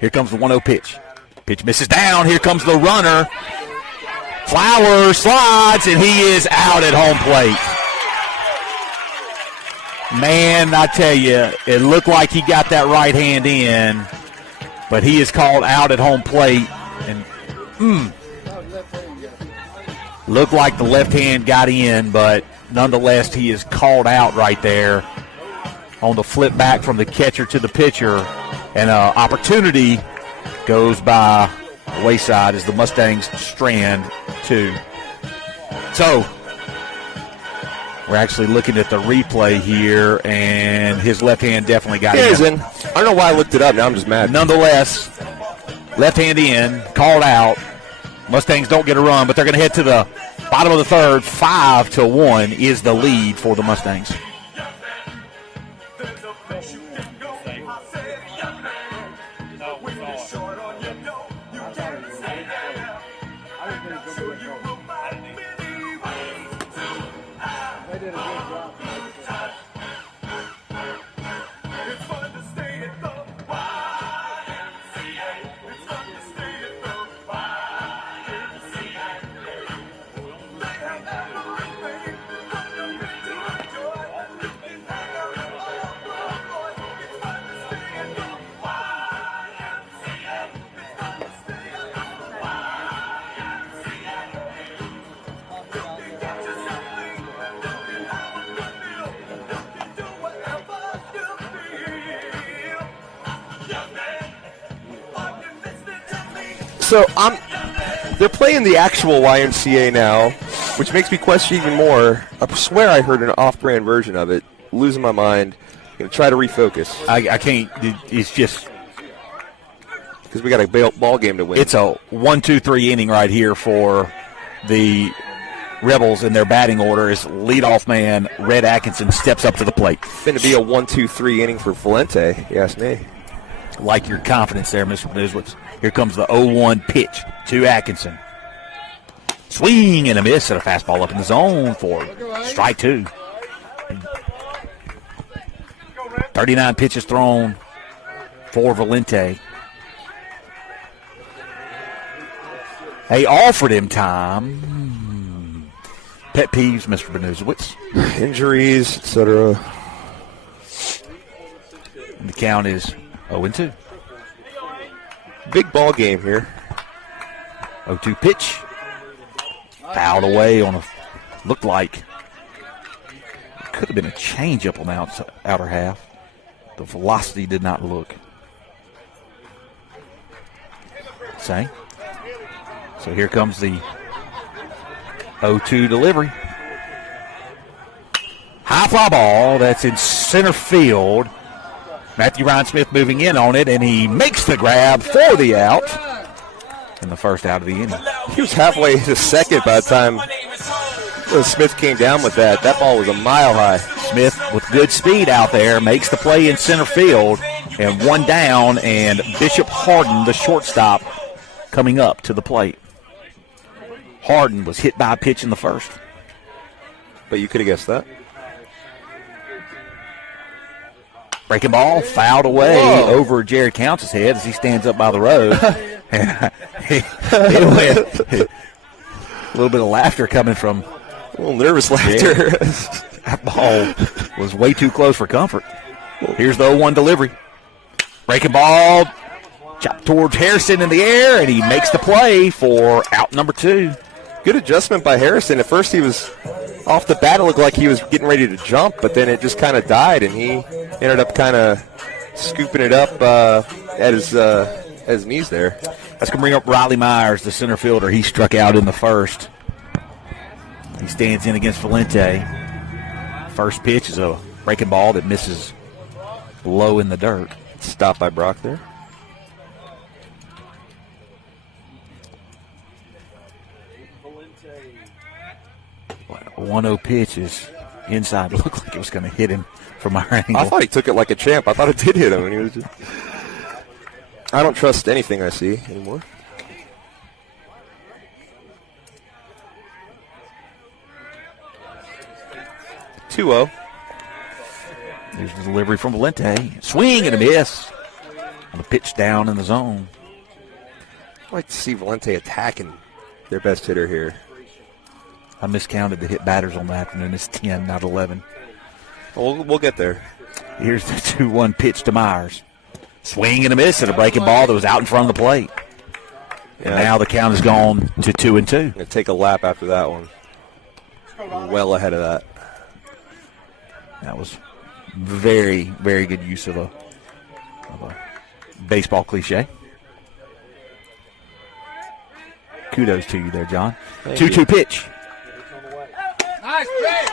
Here comes the 1-0 pitch. Pitch misses down. Here comes the runner. Flowers slides, and he is out at home plate. Man, I tell you, it looked like he got that right hand in, but he is called out at home plate. And looked like the left hand got in, but nonetheless, he is called out right there on the flip back from the catcher to the pitcher. And opportunity goes by wayside as the Mustangs strand 2. So we're actually looking at the replay here, and his left hand definitely got It is him. in. I don't know why I looked it up. Now I'm just mad. Nonetheless, left hand in, called out. Mustangs don't get a run, but they're going to head to the bottom of the third. 5-1 is the lead for the Mustangs. So they're playing the actual YMCA now, which makes me question even more. I swear I heard an off-brand version of it. Losing my mind. Gonna try to refocus. I can't. It's just because we got a ball game to win. It's a 1-2-3 inning right here for the Rebels in their batting order as leadoff man Red Atkinson steps up to the plate. Going to be a 1-2-3 inning for Valente. You ask me. Like your confidence there, Mr. Niswitz. Here comes the 0-1 pitch to Atkinson. Swing and a miss at a fastball up in the zone for strike 2. 39 pitches thrown for Valente. They offered him time. Pet peeves, Mr. Benuzowitz. Injuries, etc. And the count is 0-2. Big ball game here. 0-2 pitch. Fouled away on a, looked like, could have been a changeup on the outer half. The velocity did not look. Same. So here comes the 0-2 delivery. High fly ball. That's in center field. Matthew Ryan Smith moving in on it, and he makes the grab for the out. In the first out of the inning. He was halfway to second by the time Smith came down with that. That ball was a mile high. Smith with good speed out there makes the play in center field, and one down, and Bishop Harden, the shortstop, coming up to the plate. Harden was hit by a pitch in the first. But you could have guessed that. Breaking ball, fouled away over Jared Counts' head as he stands up by the road. It went, a little bit of laughter coming from. A little nervous laughter. That ball was way too close for comfort. Here's the 0-1 delivery. Breaking ball, chopped towards Harrison in the air, and he makes the play for out number 2. Good adjustment by Harrison. At first he was off the bat. It looked like he was getting ready to jump, but then it just kind of died, and he ended up kind of scooping it up at his knees there. That's going to bring up Riley Myers, the center fielder. He struck out in the first. He stands in against Valente. First pitch is a breaking ball that misses low in the dirt. Stopped by Brock there. A 1-0 pitch is inside. It looked like it was going to hit him from our angle. I thought he took it like a champ. I thought it did hit him. And he was just... I don't trust anything I see anymore. Two-0. There's the delivery from Valente. Swing and a miss. On the pitch down in the zone. I'd like to see Valente attacking their best hitter here. I miscounted the hit batters on the afternoon. It's 10, not 11. We'll get there. Here's the 2-1 pitch to Myers. Swing and a miss at a breaking ball that was out in front of the plate. And now the count has gone to 2-2. Going to take a lap after that one. Well ahead of that. That was very, very good use of a baseball cliche. kudos to you there, John. Thank 2-2 you. pitch. Nice pitch.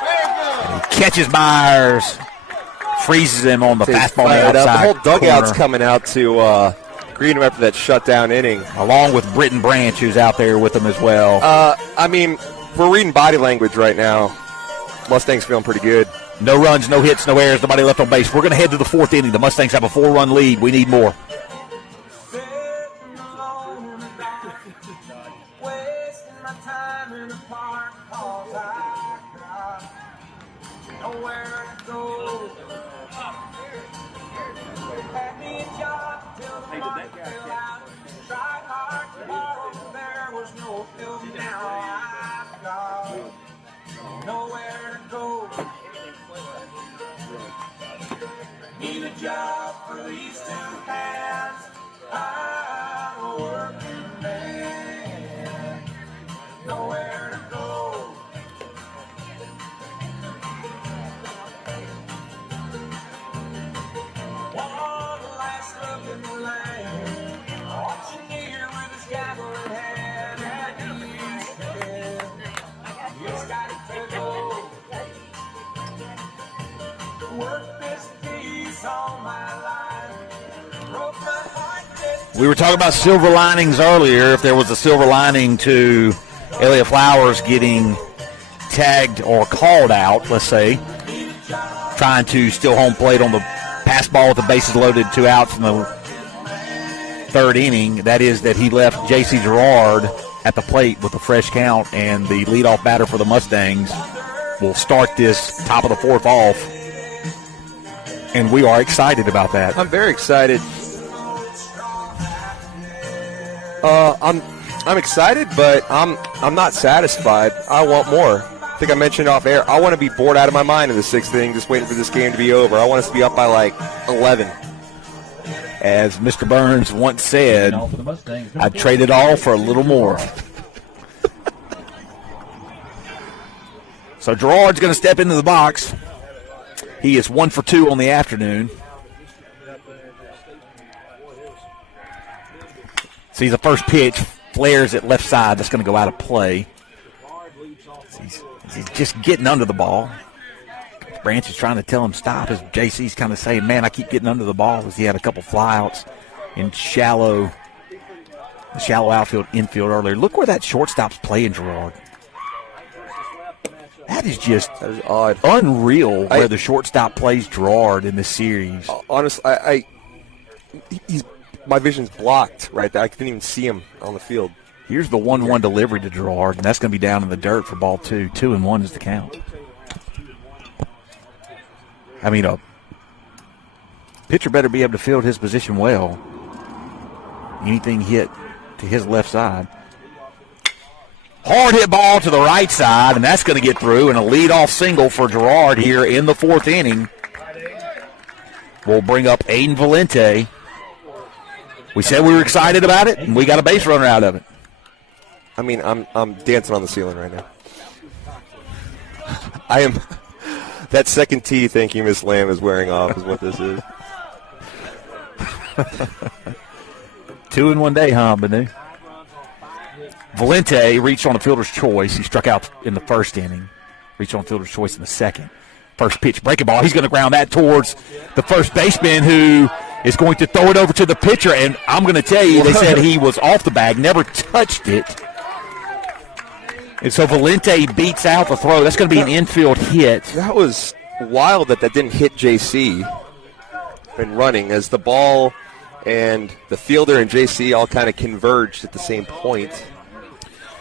Very good. He catches Myers, freezes him on the fastball on the Fired up. outside The whole dugout's corner, coming out to greet him after that shutdown inning. along with Britton Branch, who's out there with him as well. I mean, we're reading body language right now. Mustang's feeling pretty good. No runs, no hits, no errors, nobody left on base. We're going to head to the 4th inning. The Mustangs have a 4-run lead. We need more. Nowhere to go. Need a job for these 2 hands. I'm a working man. Nowhere to go. One last look in the lane. Watching here with his gavel in hand. And he said, it's got to go. Work this piece all my life. Broke my heart. We were talking about silver linings earlier. If there was a silver lining to Elliott Flowers getting tagged or called out, let's say, trying to steal home plate on the pass ball with the bases loaded, 2 outs in the 3rd inning, that is that he left J.C. Girard at the plate with a fresh count, and the leadoff batter for the Mustangs will start this top of the 4th off, and we are excited about that. I'm very excited. I'm excited, but I'm not satisfied. I want more. I think I mentioned off air, I want to be bored out of my mind in the 6th inning, just waiting for this game to be over. I want us to be up by like 11. As Mr. Burns once said, I'd trade it all for a little more. So Girard's going to step into the box. He is 1 for 2 on the afternoon. Sees the first pitch, flares at left side. That's going to go out of play. He's just getting under the ball. Branch is trying to tell him stop, as JC's kind of saying, man, I keep getting under the ball, as he had a couple flyouts in shallow outfield, infield earlier. Look where that shortstop's playing, Girard. That is odd. Unreal where the shortstop plays Girard in this series. Honestly, my vision's blocked right there. I couldn't even see him on the field. Here's the 1-1 delivery to Girard, and that's going to be down in the dirt for ball 2. 2-1 is the count. I mean, a pitcher better be able to field his position well. Anything hit to his left side. Hard hit ball to the right side, and that's going to get through, and a leadoff single for Girard here in the 4th inning. We'll bring up Aiden Valente. We said we were excited about it, and we got a base runner out of it. I mean, I'm dancing on the ceiling right now. I am. That second tee, thank you, Miss Lamb, is wearing off, is what this is. 2 in 1 day, huh, Banu? Valente reached on a fielder's choice. He struck out in the 1st inning. Reached on fielder's choice in the 2nd. First pitch, breaking ball. He's going to ground that towards the first baseman, who is going to throw it over to the pitcher. And I'm going to tell you, they said he was off the bag, never touched it. And so Valente beats out the throw. That's going to be an infield hit. That was wild that didn't hit JC in running, as the ball and the fielder and JC all kind of converged at the same point.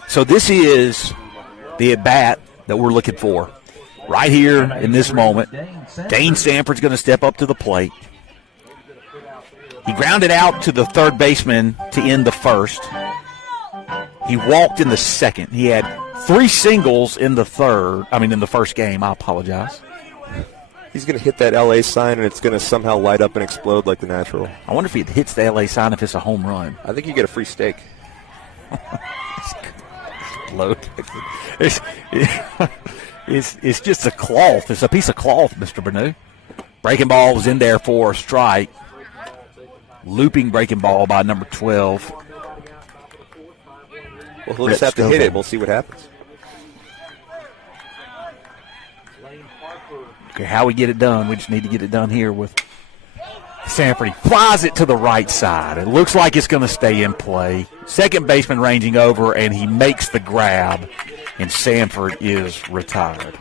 So this is the at-bat that we're looking for. Right here in this moment, Dane Sanford's going to step up to the plate. He grounded out to the 3rd baseman to end the 1st. He walked in the 2nd. He had 3 singles in the 1st game. I apologize. He's going to hit that LA sign, and it's going to somehow light up and explode like the natural. I wonder if he hits the LA sign if it's a home run. I think you get a free steak. It's just a cloth. It's a piece of cloth, Mr. Banu. Breaking ball was in there for a strike. Looping breaking ball by number 12. Well, he'll just have to hit it. We'll see what happens. Okay, how we get it done, we just need to get it done here with Sanford. He flies it to the right side. It looks like it's going to stay in play. Second baseman ranging over, and he makes the grab, and Sanford is retired.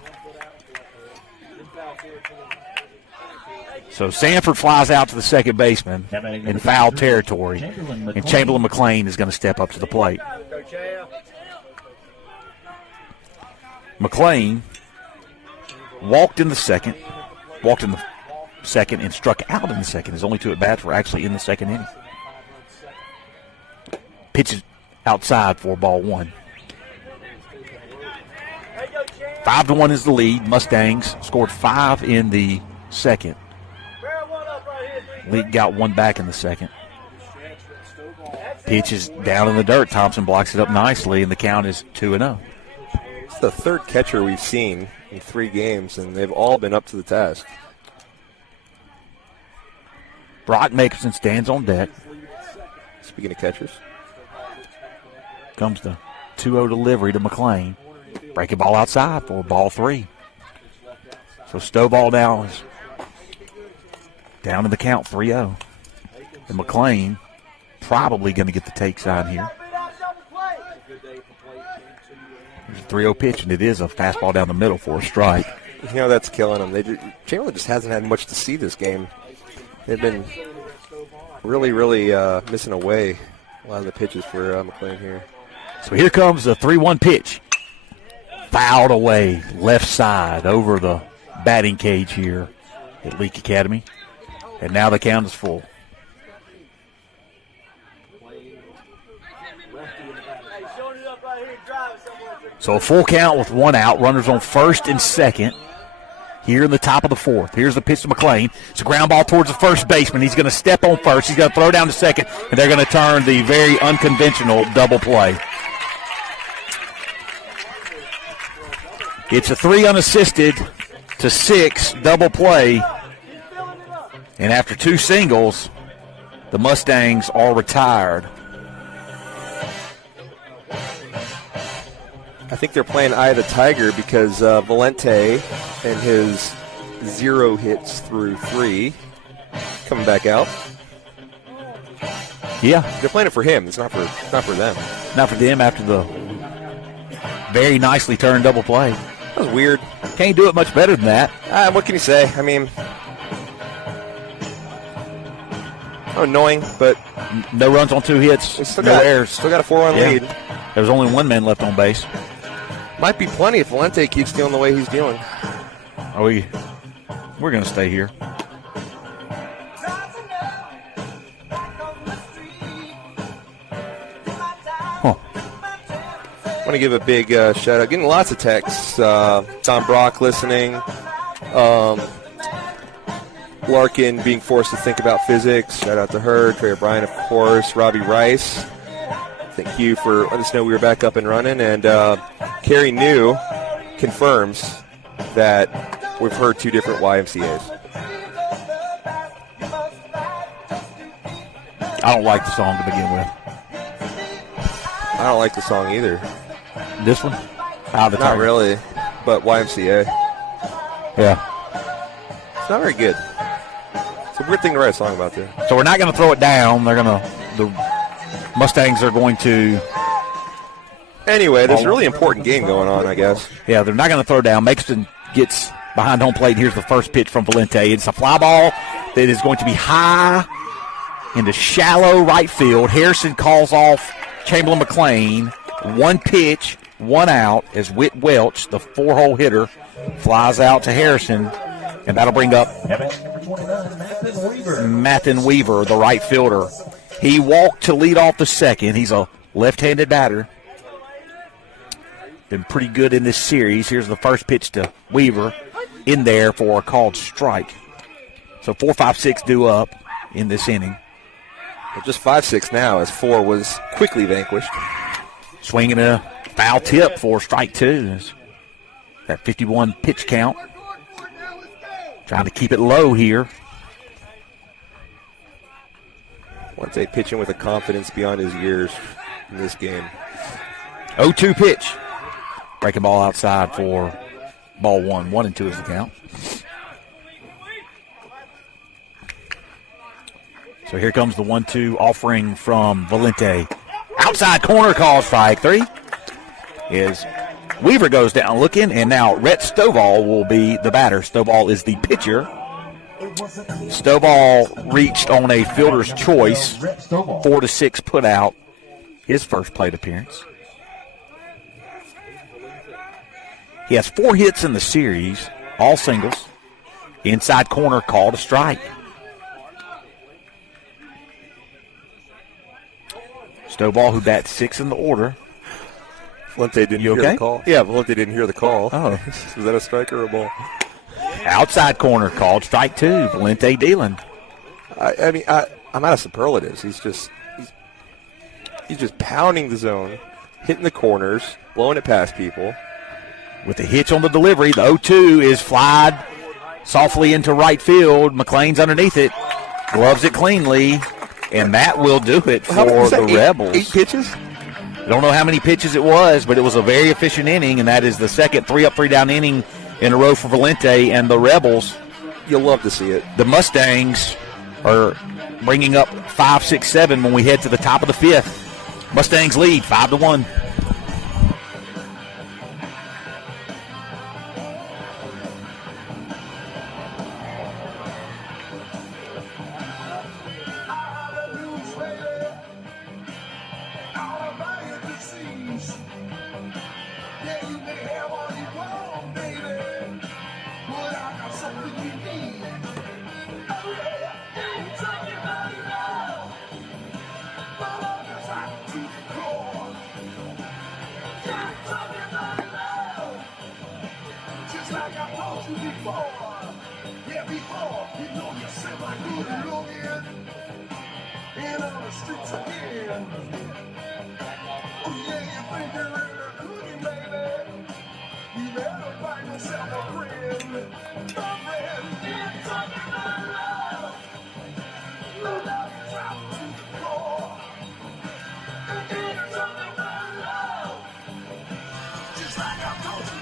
So Sanford flies out to the second baseman in foul territory, and Chamberlain McLean is going to step up to the plate. McLean walked in the second and struck out in the second. His only two at-bats were actually in the second inning. Pitches outside for ball one. 5-1 is the lead. Mustangs scored 5 in the second. Leake got one back in the second. Pitch is down in the dirt. Thompson blocks it up nicely, and the count is 2-0. It's the third catcher we've seen in 3 games, and they've all been up to the task. Brock Makerson stands on deck. Speaking of catchers. Comes the 2-0 delivery to McLean. Breaking ball outside for ball 3. So Stovall now is down in the count, 3-0. And McLean probably going to get the take sign here. There's a 3-0 pitch, and it is a fastball down the middle for a strike. You know, that's killing them. Chamberlain just hasn't had much to see this game. They've been really, really missing away a lot of the pitches for McLean here. So here comes the 3-1 pitch. Fouled away, left side, over the batting cage here at Leake Academy. And now the count is full. So a full count with 1 out. Runners on first and second here in the top of the 4th. Here's the pitch to McLean. It's a ground ball towards the first baseman. He's going to step on first. He's going to throw down to second, and they're going to turn the very unconventional double play. It's a 3 unassisted to 6 double play. And after 2 singles, the Mustangs are retired. I think they're playing Eye of the Tiger because Valente and his 0 hits through 3 coming back out. Yeah. They're playing it for him. It's not for them. Not for them after the very nicely turned double play. That was weird. Can't do it much better than that. What can you say? I mean, annoying, but no runs on 2 hits, no errors. Still got a 4-1 lead. There's only 1 man left on base. Might be plenty if Valente keeps dealing the way he's dealing. We're going to stay here. I want to give a big shout out. Getting lots of texts. Tom Brock listening. Larkin being forced to think about physics. Shout out to her. Trey O'Brien, of course. Robbie Rice. Thank you for letting us know we were back up and running. And Carrie New confirms that we've heard 2 different YMCAs. I don't like the song to begin with. I don't like the song either. This one? Not really, but YMCA. Yeah. It's not very good. It's a weird thing to write a song about, too. So we're not going to throw it down. The Mustangs are going to. Anyway, there's a really important game going on, I guess. Yeah, they're not going to throw down. Makerson gets behind home plate. Here's the first pitch from Valente. It's a fly ball that is going to be high into shallow right field. Harrison calls off Chamberlain McLean. 1 pitch, 1 out as Whit Welch, the 4-hole hitter, flies out to Harrison, and that'll bring up Mathen Weaver, the right fielder. He walked to lead off the second. He's a left-handed batter. Been pretty good in this series. Here's the first pitch to Weaver in there for a called strike. So 4, 5, 6 due up in this inning. Well, just 5-6 now as 4 was quickly vanquished. Swinging a foul tip for strike 2. That 51 pitch count. Trying to keep it low here. Once they pitching with a confidence beyond his years in this game. 0-2 pitch. Breaking ball outside for ball 1. 1-2 is the count. So here comes the 1-2 offering from Valente. Outside corner, call strike 3. Is Weaver goes down looking, and now Rhett Stovall will be the batter. Stovall is the pitcher. Stovall reached on a fielder's choice, 4-6 put out, his first plate appearance. He has 4 hits in the series, all singles. Inside corner, called a strike. Stovall, who bats 6 in the order. Valente didn't hear the call. Yeah, Valente didn't hear the call. Oh. Was that a strike or a ball? Outside corner, called strike 2. Valente dealing. I mean, I'm out of superlatives. He's just pounding the zone, hitting the corners, blowing it past people. With the hitch on the delivery, the 0-2 is flied softly into right field. McLean's underneath it, gloves it cleanly, and that will do it for the Rebels. 8 pitches? Don't know how many pitches it was, but it was a very efficient inning, and that is the second 3-up, 3-down inning in a row for Valente and the Rebels. You'll love to see it. The Mustangs are bringing up 5, 6, 7 when we head to the top of the 5th. Mustangs lead 5-1.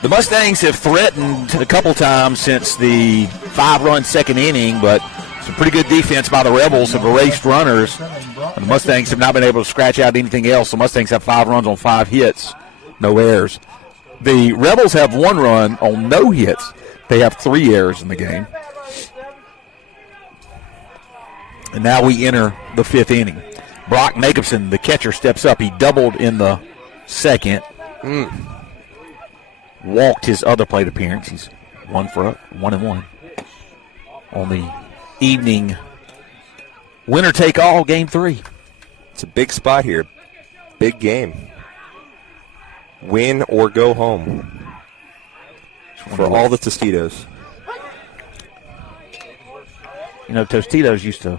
The Mustangs have threatened a couple times since the 5-run second inning, but some pretty good defense by the Rebels have erased runners. And the Mustangs have not been able to scratch out anything else. The Mustangs have 5 runs on 5 hits, no errors. The Rebels have 1 run on no hits. They have 3 errors in the game. And now we enter the 5th inning. Brock Jacobson, the catcher, steps up. He doubled in the second. Walked his other plate appearance. He's 1-1 on the evening winner take all game 3. It's a big spot here. Big game. Win or go home for all the Tostitos. You know, Tostitos used to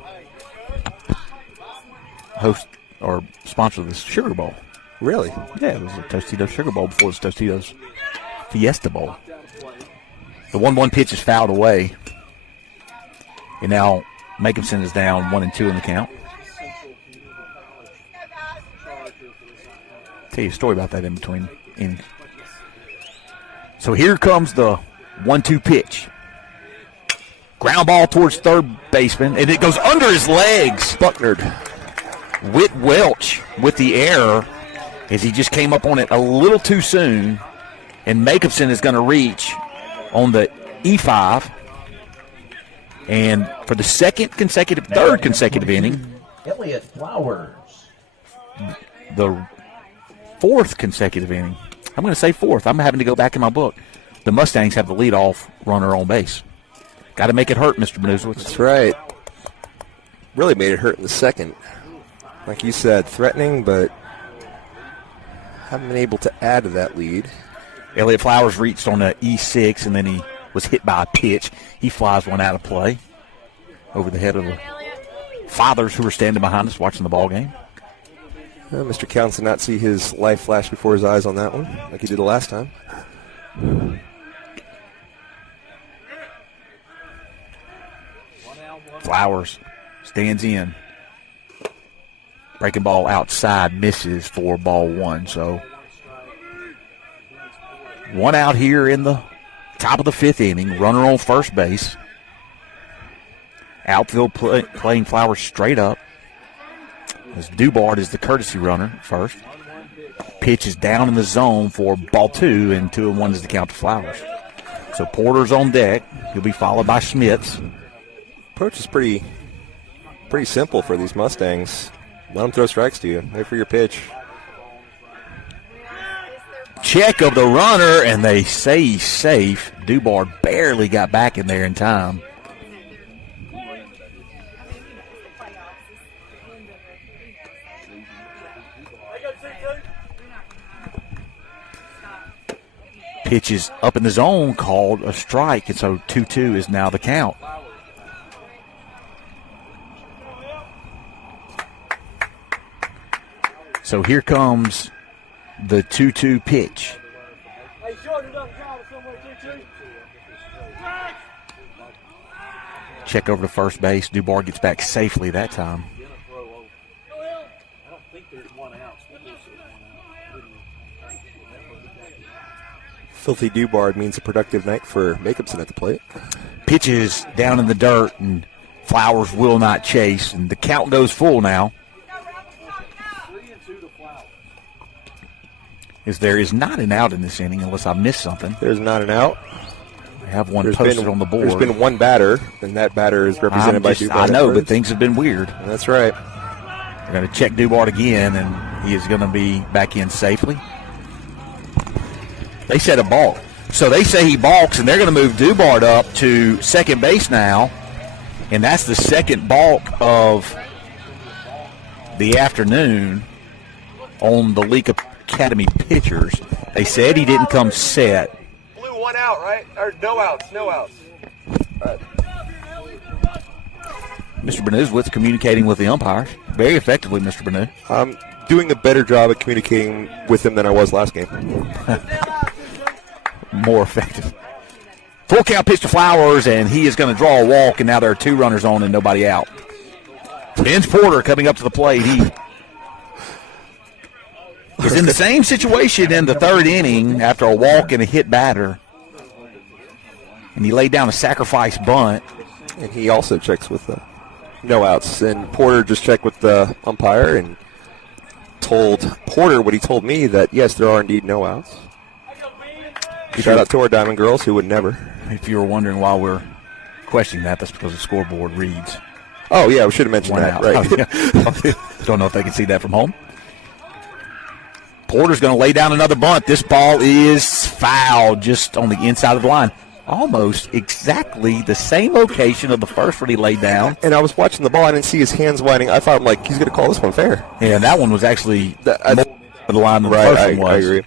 host or sponsor the Sugar Bowl. Really? Yeah, it was a Tostitos Sugar Bowl before it was Tostitos Fiesta Bowl. The 1-1 pitch is fouled away. And now Jacobson is down 1-2 in the count. Tell you a story about that in between innings. So here comes the 1-2 pitch. Ground ball towards third baseman, and it goes under his legs. Bucknered. Whit Welch with the error as he just came up on it a little too soon. And Jacobson is going to reach on the E5. And for the third consecutive inning, Elliott Flowers. the 4th consecutive inning. I'm going to say 4th. I'm having to go back in my book. The Mustangs have the leadoff runner on base. Got to make it hurt, Mr. Manuzowitz. That's right. Really made it hurt in the second. Like you said, threatening, but haven't been able to add to that lead. Elliott Flowers reached on the E6, and then he was hit by a pitch. He flies one out of play over the head of the fathers who were standing behind us watching the ball game. Mr. Counts did not see his life flash before his eyes on that one, like he did the last time. Flowers stands in. Breaking ball outside, misses for ball 1. So One out here in the top of the 5th inning. Runner on first base. Outfield playing Flowers straight up. As Dubard is the courtesy runner first. Pitch is down in the zone for ball 2, and 2-1 is the count to Flowers. So Porter's on deck. He'll be followed by Schmitz. Approach is pretty simple for these Mustangs. Let them throw strikes to you. Wait for your pitch. Check of the runner, and they say he's safe. Dubard barely got back in there in time. Pitch is up in the zone, called a strike, and so 2-2 is now the count. So here comes the 2-2 pitch. Check over to first base. Dubard gets back safely that time. Filthy Dubard means a productive night for Jacobson at the plate. Pitches down in the dirt, and Flowers will not chase, and the count goes full now. As there is not an out in this inning unless I missed something. There's not an out. I have one posted on the board. There's been one batter, and that batter is represented by Dubard. I know, but things have been weird. That's right. We're going to check Dubard again, and he is going to be back in safely. They said a balk. So they say he balks, and they're going to move Dubard up to second base now, and that's the second balk of the afternoon on the Leake Academy pitchers. They said he didn't come set. Blew one out, right? Or no outs. All right. Mr. Bernew's communicating with the umpires very effectively, Mr. Bernew. I'm doing a better job at communicating with them than I was last game. More effective. Full count pitch to Flowers, and he is going to draw a walk, and now there are 2 runners on and nobody out. Vince Porter coming up to the plate. He is in the same situation in the 3rd inning after a walk and a hit batter. And he laid down a sacrifice bunt. And he also checks with no outs. And Porter just checked with the umpire and told Porter what he told me, that, yes, there are indeed no outs. Shout out to our Diamond Girls, who would never. If you were wondering why we're questioning that, that's because the scoreboard reads. Oh, yeah, we should have mentioned one that. Out. Right. Yeah. Don't know if they can see that from home. Porter's going to lay down another bunt. This ball is fouled just on the inside of the line. Almost exactly the same location of the first one he laid down. And I was watching the ball. I didn't see his hands winding. I thought, he's going to call this one fair. Yeah, that one was actually more the line than the right, first one was. I agree.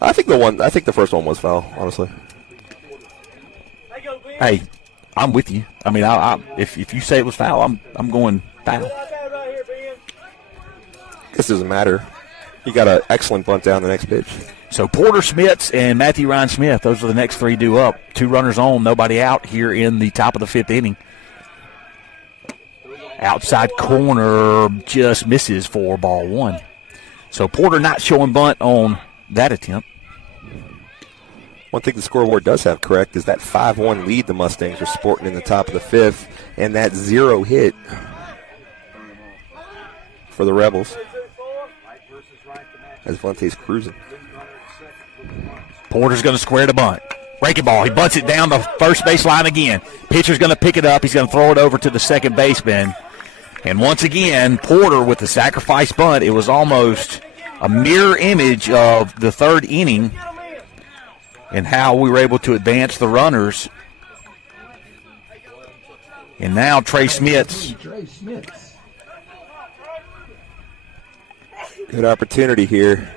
I think the first one was foul, honestly. Hey, I'm with you. I mean, if you say it was foul, I'm going foul. This doesn't matter. He got an excellent bunt down the next pitch. So Porter, Schmitz, and Matthew Ryan Smith, those are the next 3 due up. 2 runners on, nobody out here in the top of the 5th inning. Outside corner just misses for ball 1. So Porter not showing bunt on that attempt. One thing the scoreboard does have correct is that 5-1 lead the Mustangs are sporting in the top of the 5th, and that 0 hit for the Rebels as Valente's cruising. Porter's going to square the bunt. Breaking ball. He bunts it down the first base line again. Pitcher's going to pick it up. He's going to throw it over to the second baseman. And once again, Porter with the sacrifice bunt. It was almost a mirror image of the 3rd inning and how we were able to advance the runners. And now Trey Schmitz. Good opportunity here.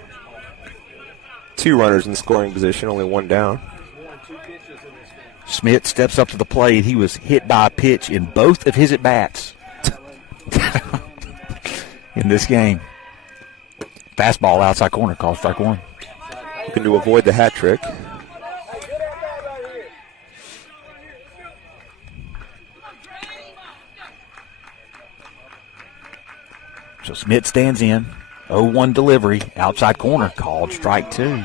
2 runners in scoring position, only 1 down. Schmitz steps up to the plate. He was hit by a pitch in both of his at-bats in this game. Fastball outside corner, called strike 1. Looking to avoid the hat trick. So Schmitz stands in. 0-1 delivery, outside corner, called strike 2.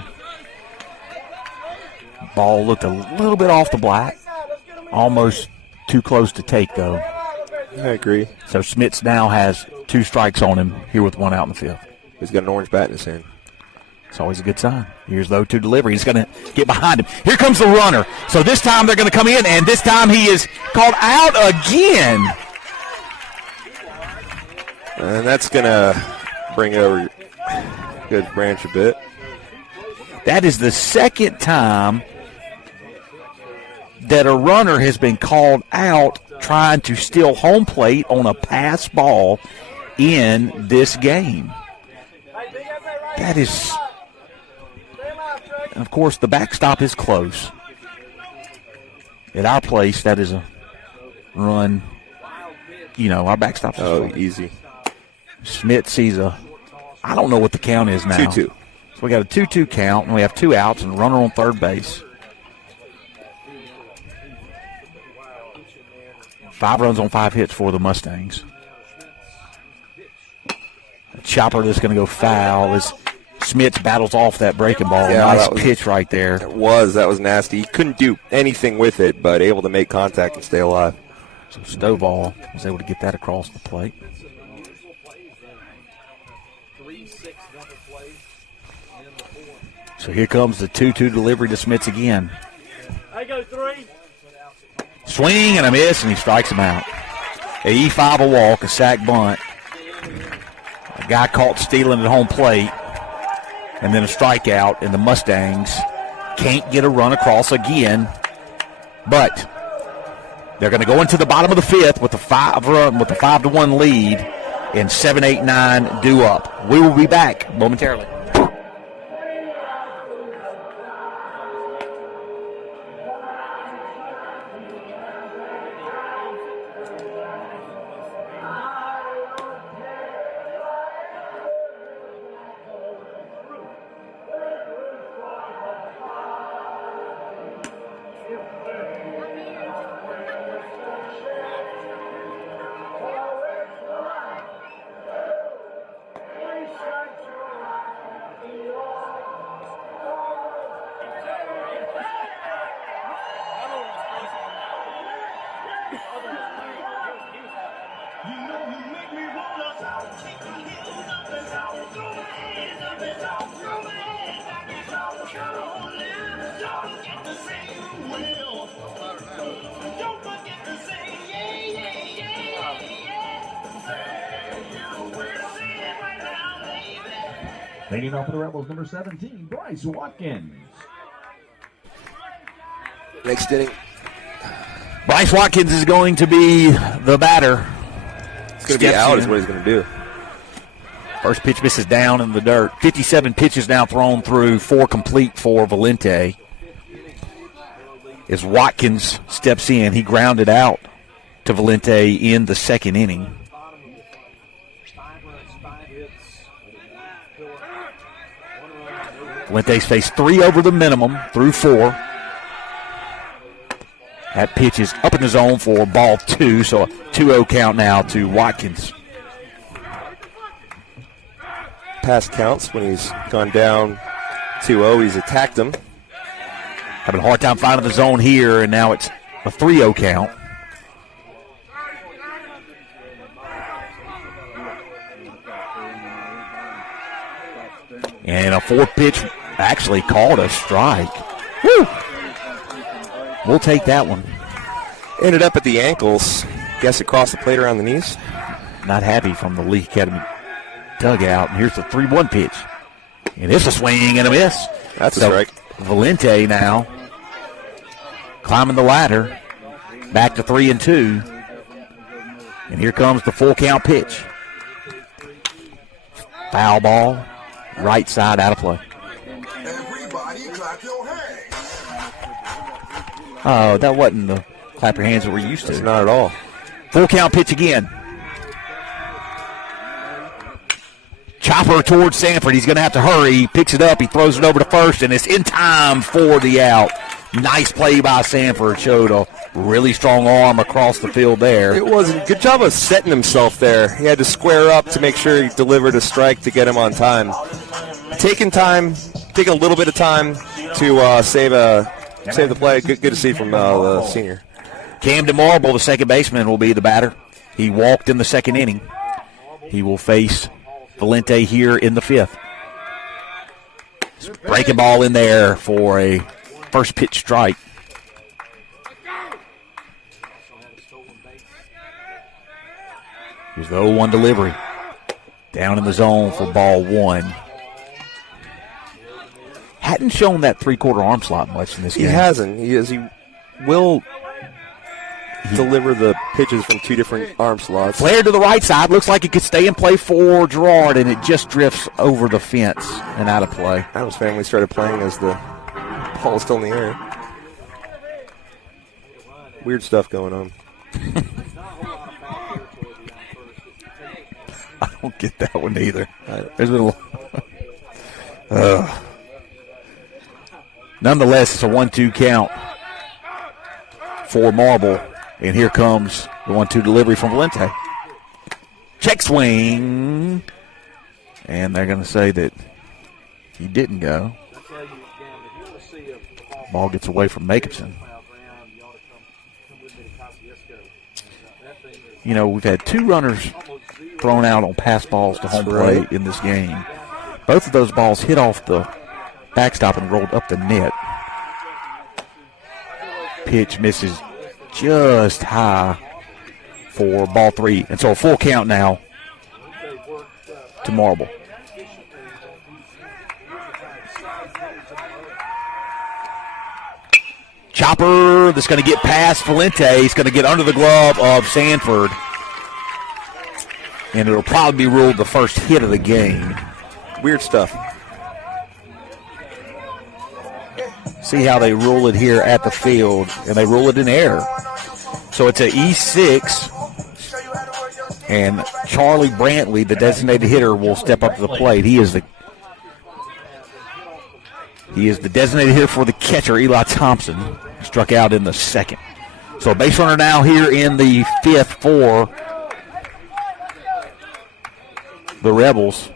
Ball looked a little bit off the black. Almost too close to take, though. I agree. So Smits now has 2 strikes on him here with 1 out in the 5th. He's got an orange bat in his hand. It's always a good sign. Here's the 0-2 delivery. He's going to get behind him. Here comes the runner. So this time they're going to come in, and this time he is called out again. And that's going to bring over good Branch a bit. That is the second time that a runner has been called out trying to steal home plate on a pass ball in this game. That is, of course, the backstop is close. At our place, that is a run. You know, our backstop is close. Easy. Smith sees I don't know what the count is now. 2-2. So we got a 2-2 count, and we have 2 outs and a runner on third base. 5 runs on 5 hits for the Mustangs. A chopper that's going to go foul as Smits battles off that breaking ball. Yeah, nice pitch right there. That was nasty. He couldn't do anything with it, but able to make contact and stay alive. So Stovall was able to get that across the plate. So here comes the 2-2 delivery to Smits again. I go 3. Swing and a miss, and he strikes him out. A E5, a walk, a sac bunt. A guy caught stealing at home plate, and then a strikeout, and the Mustangs can't get a run across again. But they're going to go into the bottom of the 5th with a 5-1 lead, and 7, 8, 9 due up. We will be back momentarily. Leading off for the Rebels, number 17, Bryce Watkins. Next inning. Bryce Watkins is going to be the batter. It's going to be out is what he's going to do. First pitch misses down in the dirt. 57 pitches now thrown through, 4 complete for Valente. As Watkins steps in, he grounded out to Valente in the 2nd inning. Valente's faced 3 over the minimum through 4. That pitch is up in the zone for ball 2, so a 2-0 count now to Watkins. Past counts when he's gone down 2-0, he's attacked him. Having a hard time finding the zone here, and now it's a 3-0 count. And a 4-pitch actually called a strike. Woo! We'll take that one. Ended up at the ankles. Guess across the plate around the knees. Not happy from the Leake Academy dugout. And here's the 3-1 pitch. And it's a swing and a miss. That's a strike. Valente now climbing the ladder. Back to 3-2. And here comes the full count pitch. Foul ball. Right side out of play. Everybody clap your hands. Oh, that wasn't the clap your hands that we're used to. It's not at all. Full count pitch again. Chopper towards Sanford. He's going to have to hurry. He picks it up. He throws it over to first, and it's in time for the out. Nice play by Sanford. Showed a really strong arm across the field there. It was a good job of setting himself there. He had to square up to make sure he delivered a strike to get him on time. Taking a little bit of time to save a Save the play. Good to see from the senior. Camden Marble, the second baseman, will be the batter. He walked in the second inning. He will face Valente here in the fifth. Breaking ball in there for a first pitch strike. Here's the 0-1 delivery. Down in the zone for ball one. Hadn't shown that three-quarter arm slot much in this game. He hasn't. He will deliver the pitches from two different arm slots. Flare to the right side. Looks like it could stay in play for Gerard, and it just drifts over the fence and out of play. Adams family started playing as the ball is still in the air. Weird stuff going on. I don't get that one either. There's been a nonetheless, it's a 1-2 count for Marble. And here comes the 1-2 delivery from Valente. Check swing. And they're going to say that he didn't go. Ball gets away from Jacobson. You know, we've had two runners thrown out on pass balls to home plate in this game. Both of those balls hit off the backstop and rolled up the net. Pitch misses just high for ball three. And so a full count now to Marble. Chopper that's going to get past Valente. He's going to get under the glove of Sanford. And it'll probably be ruled the first hit of the game. Weird stuff. See how they rule it here at the field, and they rule it in air. So it's an E6, and Charlie Brantley, the designated hitter, will step up to the plate. He is the designated hitter for the catcher, Eli Thompson, struck out in the second. So a base runner now here in the fifth for the Rebels.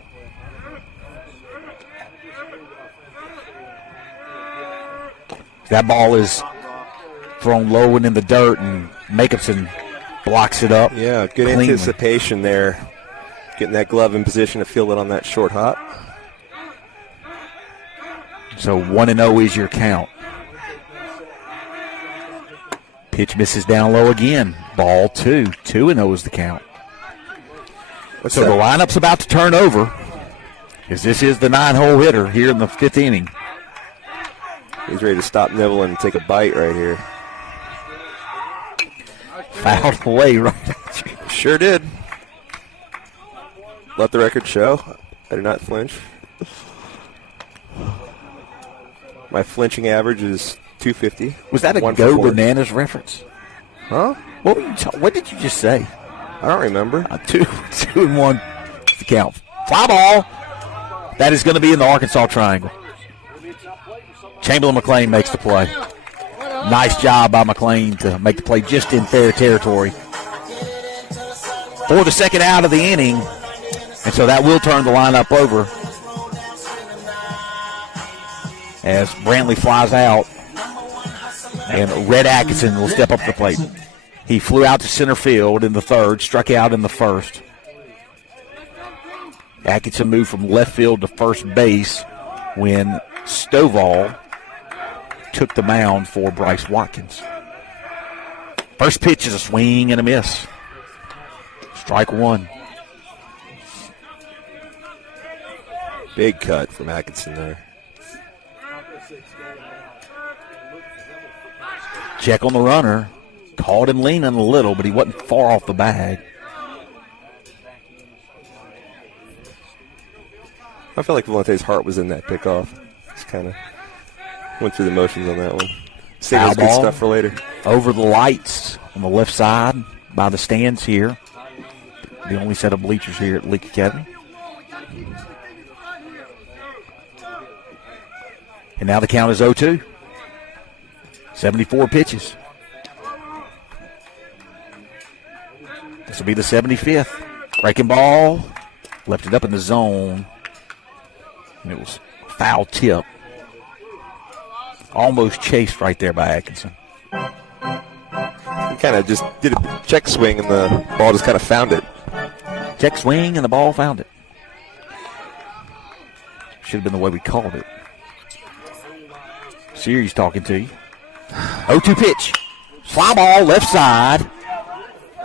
That ball is thrown low and in the dirt, and Jacobson blocks it up. Yeah, good cleanly. anticipation there. Getting that glove in position to field it on that short hop. So 1-0 is your count. Pitch misses down low again. Ball two. 2-0 is the count. So the lineup's about to turn over, as this is the 9-hole hitter here in the fifth inning. He's ready to stop nibbling and take a bite right here. Fouled away right at you. Sure did. Let the record show. I did not flinch. My flinching average is 250. Was that a Go Bananas reference? Huh? What did you just say? I don't remember. 2-1 the count. Fly ball. That is going to be in the Arkansas triangle. Chamberlain McLean makes the play. Nice job by McLean to make the play just in fair territory for the second out of the inning. And so that will turn the lineup over as Brantley flies out and Red Atkinson will step up to the plate. He flew out to center field in the third, struck out in the first. Atkinson moved from left field to first base when Stovall took the mound for Bryce Watkins. First pitch is a swing and a miss. Strike one. Big cut from Atkinson there. Check on the runner. Caught him leaning a little, but he wasn't far off the bag. I feel like Valente's heart was in that pickoff. Just kind of went through the motions on that one. Save those good stuff for later. Over the lights on the left side by the stands here. The only set of bleachers here at Leake Academy. And now the count is 0-2. 74 pitches. This will be the 75th. Breaking ball. Left it up in the zone. And it was foul tip Almost chased right there by Atkinson. He kind of just did a check swing, and the ball just kind of found it. Check swing, and the ball found it. Should have been the way we called it. Series talking to you. 0-2 pitch. Fly ball, left side.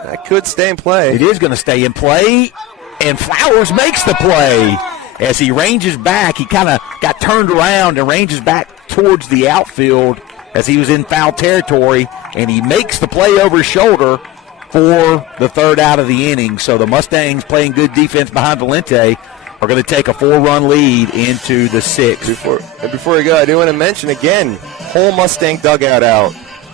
That could stay in play. It is going to stay in play, and Flowers makes the play. As he ranges back, he kind of got turned around and ranges back towards the outfield as he was in foul territory, and he makes the play over his shoulder for the third out of the inning. So the Mustangs, playing good defense behind Valente, are going to take a 4-run lead into the sixth. Before we go, I do want to mention again, whole Mustang dugout out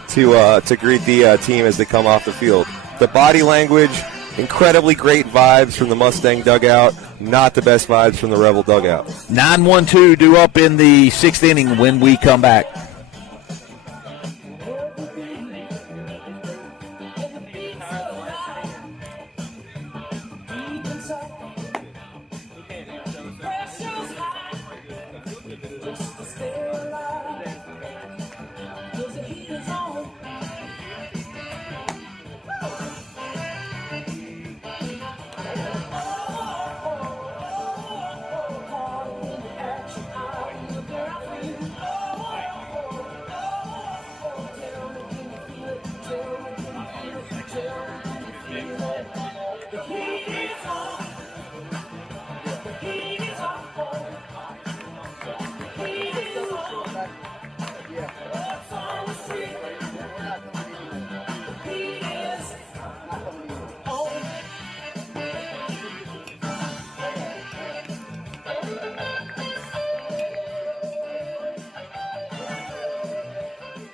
to greet the team as they come off the field. The body language, incredibly great vibes from the Mustang dugout, not the best vibes from the Rebel dugout. 9-1-2 due up in the sixth inning when we come back.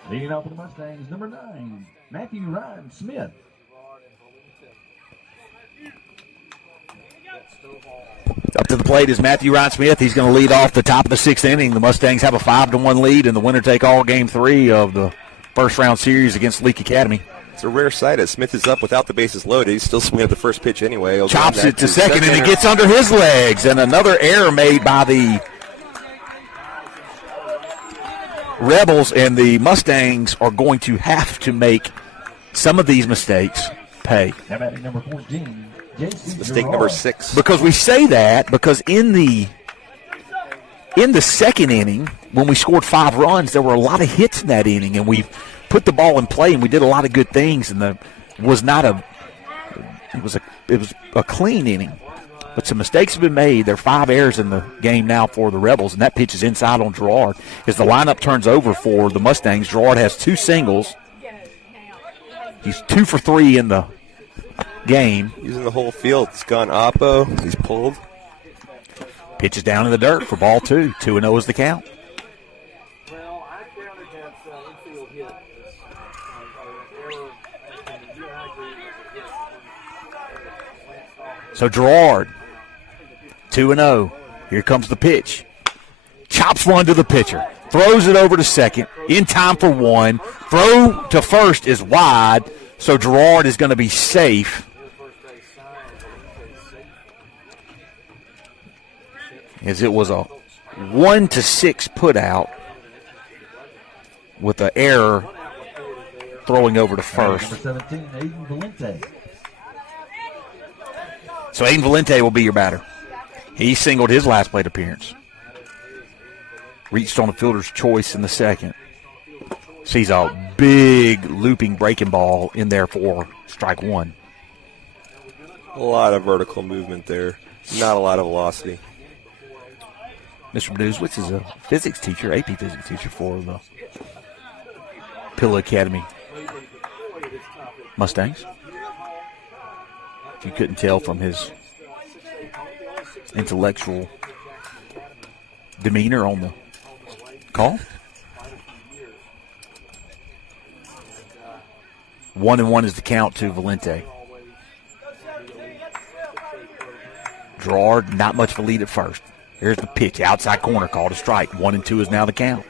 Leading off for the Mustangs, number 9, Matthew Ryan Smith. Up to the plate is Matthew Ryan Smith. He's going to lead off the top of the sixth inning. The Mustangs have a 5-1 lead in the winner-take-all Game 3 of the first-round series against Leake Academy. It's a rare sight as Smith is up without the bases loaded. He's still swinging at the first pitch anyway. He'll chops it to second, and it gets under his legs. And another error made by the Rebels, and the Mustangs are going to have to make some of these mistakes pay. Now batting number 14, mistake number 6. Because we say that because in the second inning, when we scored 5 runs, there were a lot of hits in that inning, and we put the ball in play, and we did a lot of good things, and it was a clean inning. But some mistakes have been made. There are 5 errors in the game now for the Rebels, and that pitch is inside on Gerard. As the lineup turns over for the Mustangs, Gerard has 2 singles. He's 2 for 3 in the game. Using the whole field. It's gone oppo. He's pulled. Pitch is down in the dirt for ball 2. 2-0 is the count. So Gerard, 2-0. Here comes the pitch. Chops one to the pitcher. Throws it over to second. In time for 1. Throw to first is wide. So Gerard is going to be safe. As it was a 1-6 put out with an error throwing over to first. Number 17, Aiden Valente. So Aiden Valente will be your batter. He singled his last plate appearance. Reached on a fielder's choice in the second. Sees a big looping breaking ball in there for strike 1. A lot of vertical movement there. Not a lot of velocity. Mr. Bnewswitz is a physics teacher, AP physics teacher for the Pillow Academy Mustangs. If you couldn't tell from his intellectual demeanor on the call. 1-1 is the count to Valente. Gerard, not much of a lead at first. Here's the pitch, outside corner, called a strike. 1-2 is now the count.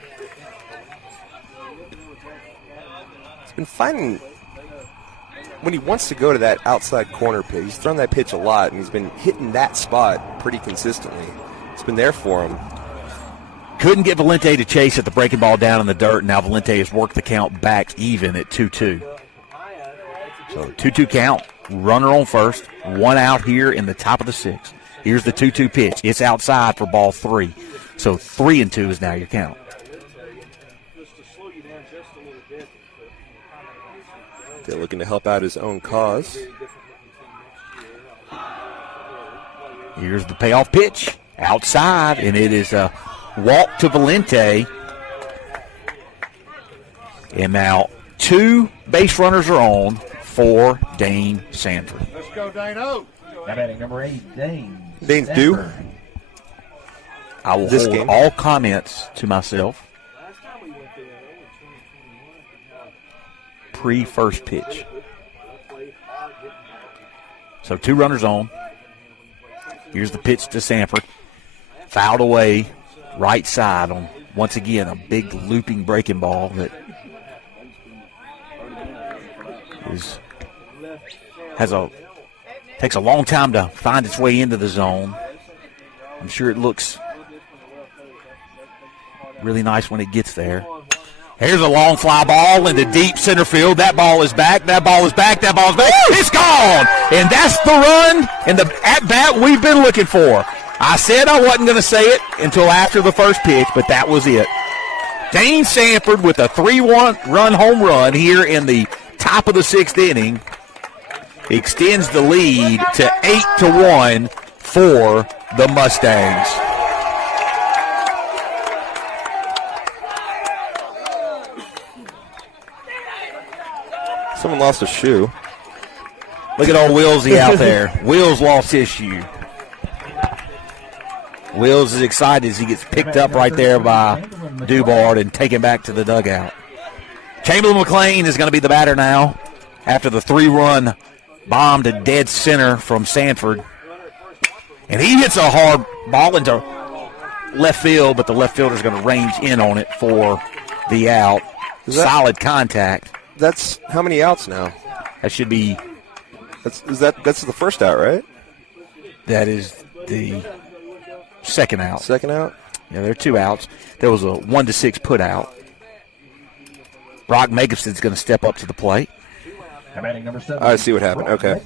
He's been finding when he wants to go to that outside corner pitch. He's thrown that pitch a lot, and he's been hitting that spot pretty consistently. It's been there for him. couldn't get Valente to chase at the breaking ball down in the dirt, and now Valente has worked the count back even at 2-2. So 2-2 count, runner on first, one out here in the top of the sixth. Here's the 2-2 pitch. It's outside for ball 3. So 3-2 is now your count. They're looking to help out his own cause. Here's the payoff pitch outside, and it is a walk to Valente. And now 2 base runners are on for Dane Sanford. Let's go, Dano. Now batting number 8, Dane. Dane's due. I will This hold game. all comments to myself. Pre-first pitch. So 2 runners on. Here's the pitch to Sanford. Fouled away, right side on, once again, a big looping breaking ball that takes a long time to find its way into the zone. I'm sure it looks really nice when it gets there. Here's a long fly ball into deep center field. That ball is back. That ball is back. That ball is back. It's gone. And that's the run and the at-bat we've been looking for. I said I wasn't going to say it until after the first pitch, but that was it. Dane Sanford with a 3-run home run here in the top of the 6th inning extends the lead to 8-1 for the Mustangs. Someone lost a shoe. Look at old Willsy out there. Wills lost his shoe. Wills is excited as he gets picked up right there by Dubard and taken back to the dugout. Chamberlain McLean is going to be the batter now after the 3-run bomb to dead center from Sanford. And he hits a hard ball into left field, but the left fielder is going to range in on it for the out. Solid contact. That's how many outs now? That should be. That's the first out, right? That is the second out. Second out? Yeah, there are 2 outs. There was a 1-6 put out. Brock Jacobson's going to step up to the plate. Batting number 7. I see what happened. Okay.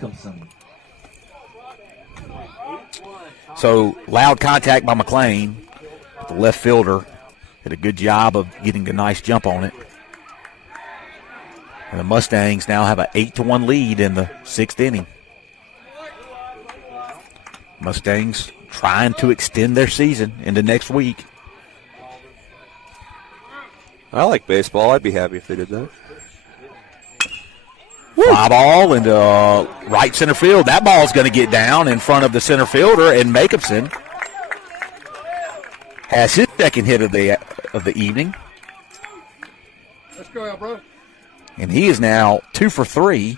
So loud contact by McLean. The left fielder did a good job of getting a nice jump on it. And the Mustangs now have an 8-1 lead in the 6th inning. Mustangs trying to extend their season into next week. I like baseball. I'd be happy if they did that. Fly ball into right center field. That ball is going to get down in front of the center fielder, and Jacobson has his second hit of the evening. Let's go, bro. And he is now 2 for 3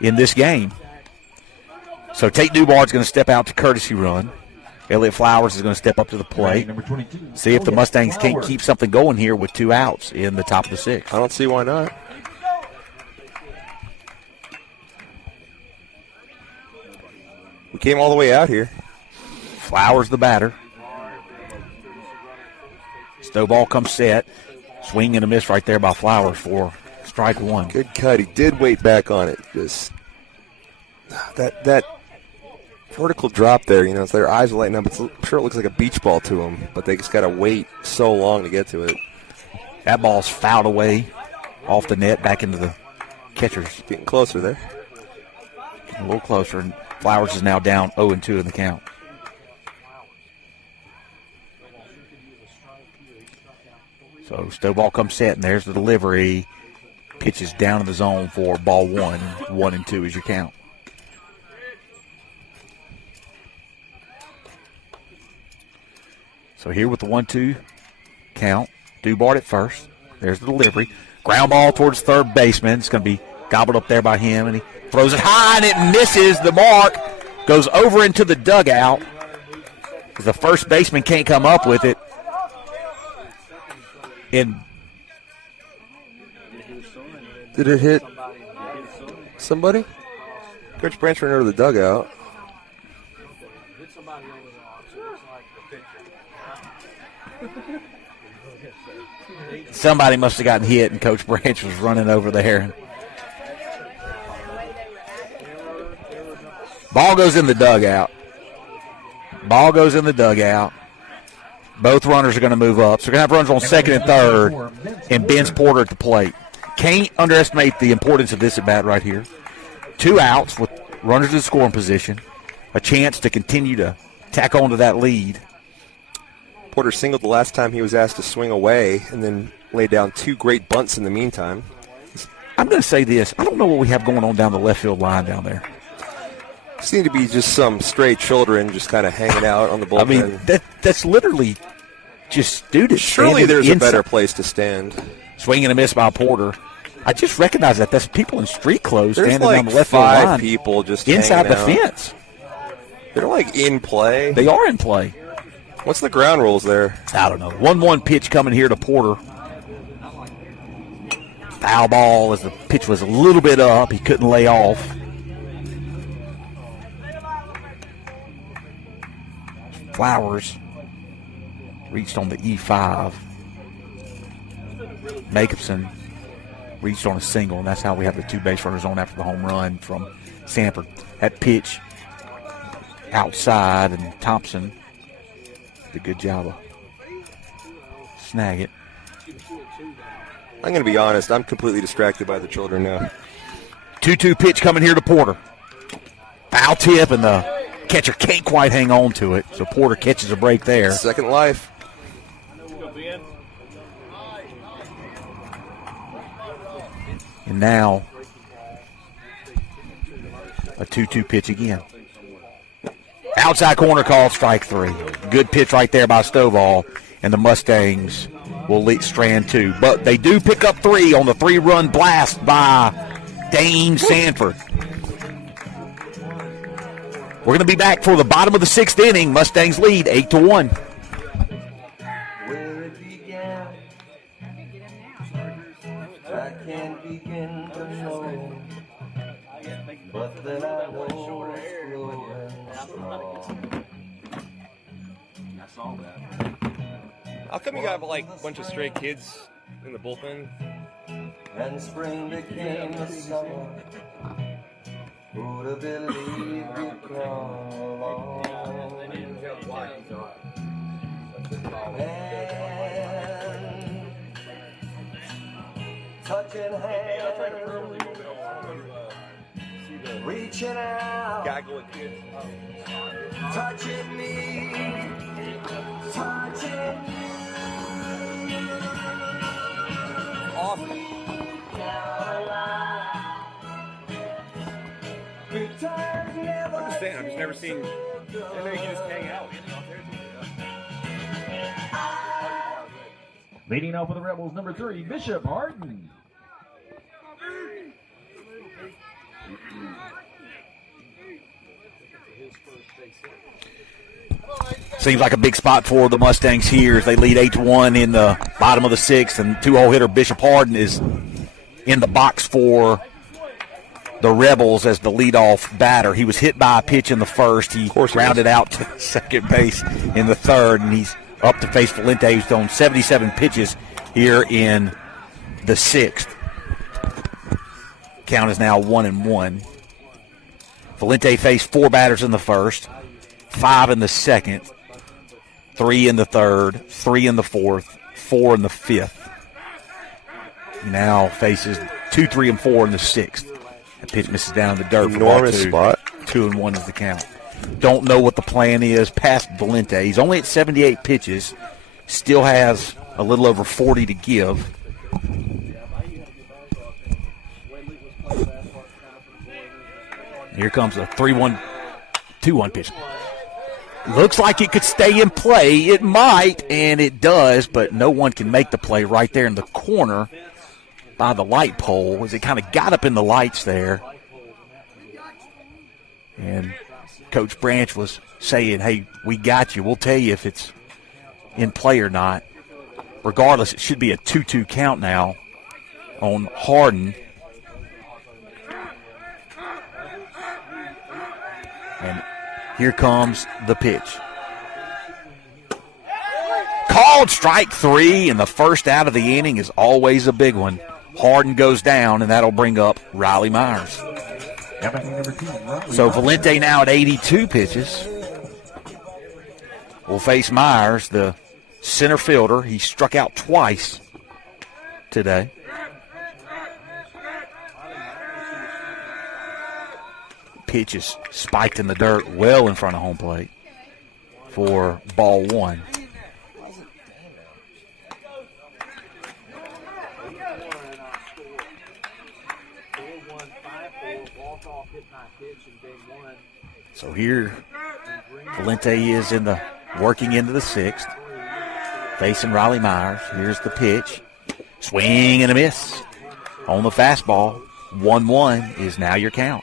in this game. So Tate Dubard's going to step out to courtesy run. Elliott Flowers is going to step up to the plate. Number 22. See if the Mustangs can't keep something going here with 2 outs in the top of the 6th. I don't see why not. We came all the way out here. Flowers the batter. Snowball comes set. Swing and a miss right there by Flowers for strike 1. Good cut. He did wait back on it. Just that vertical drop there, it's their eyes are lighting up. I'm sure it looks like a beach ball to them, but they just got to wait so long to get to it. That ball's fouled away off the net back into the catchers. Getting closer there. A little closer, and Flowers is now down 0-2 in the count. So Snowball comes set, and there's the delivery. Pitches down in the zone for ball 1. 1-2 is your count. So here with the 1-2 count, Dubard at first. There's the delivery. Ground ball towards third baseman. It's going to be gobbled up there by him, and he throws it high, and it misses the mark. Goes over into the dugout. The first baseman can't come up with it. And did it hit somebody? Coach Branch ran over the dugout. Somebody must have gotten hit, and Coach Branch was running over there. Ball goes in the dugout. Both runners are going to move up. So we're going to have runners on second and third, and Ben's Porter at the plate. Can't underestimate the importance of this at bat right here. 2 outs with runners in scoring position. A chance to continue to tack on to that lead. Porter singled the last time he was asked to swing away and then laid down 2 great bunts in the meantime. I'm going to say this. I don't know what we have going on down the left field line down there. Seem to be just some stray children just kind of hanging out on the bullpen. I mean, that's literally just students. Surely there's a better place to stand. Swing and a miss by Porter. I just recognize that. That's people in street clothes there's standing like down the left field line. 5 people just inside the hanging out. fence. They're like in play. They are in play. What's the ground rules there? I don't know. 1-1 pitch coming here to Porter. Foul ball as the pitch was a little bit up. He couldn't lay off. Flowers reached on the E5. Jacobson reached on a single, and that's how we have the 2 base runners on after the home run from Sanford. That pitch outside, and Thompson did a good job of snag it. I'm going to be honest. I'm completely distracted by the children now. 2-2 pitch coming here to Porter. Foul tip, and the catcher can't quite hang on to it, so Porter catches a break there. Second life. And now a 2-2 pitch again. Outside corner call, strike 3. Good pitch right there by Stovall, and the Mustangs will lead strand 2. But they do pick up 3 on the 3-run blast by Dane Sanford. We're going to be back for the bottom of the 6th inning. Mustangs lead 8-1. Where it began, I can't begin to know, but then I know it's growing strong. I saw that. How come you got like a bunch of stray kids in the bullpen? And spring became the summer. Who'd have believed we'd come along? And touching hands, reaching out, touching me, touching you. Awesome. I understand. I've just never seen. I know you can just hang out. Leading off for the Rebels, number 3, Bishop Harden. Seems like a big spot for the Mustangs here as they lead 8-1 in the bottom of the 6th, and 2-hole hitter Bishop Harden is in the box for the Rebels as the leadoff batter. He was hit by a pitch in the first. He grounded out to second base in the third, and he's up to face Valente, who's thrown 77 pitches here in the 6th. Count is now 1-1. Valente faced 4 batters in the first, 5 in the second, 3 in the third, 3 in the fourth, 4 in the fifth. He now faces 2, 3, and 4 in the 6th. That pitch misses down in the dirt. Enormous spot. 2-1 is the count. Don't know what the plan is past Valente. He's only at 78 pitches. Still has a little over 40 to give. Here comes a 3-1, 2-1 pitch. Looks like it could stay in play. It might, and it does, but no one can make the play right there in the corner by the light pole as it kind of got up in the lights there. And Coach Branch was saying, hey, we got you. We'll tell you if it's in play or not. Regardless, it should be a 2-2 count now on Harden. And here comes the pitch. Called strike 3, and the first out of the inning is always a big one. Harden goes down, and that'll bring up Riley Myers. So Valente now at 82 pitches. Will face Myers, the center fielder. He struck out twice today. Pitch is spiked in the dirt well in front of home plate for ball 1. So here, Valente is working into the 6th, facing Riley Myers. Here's the pitch. Swing and a miss on the fastball. 1-1 is now your count.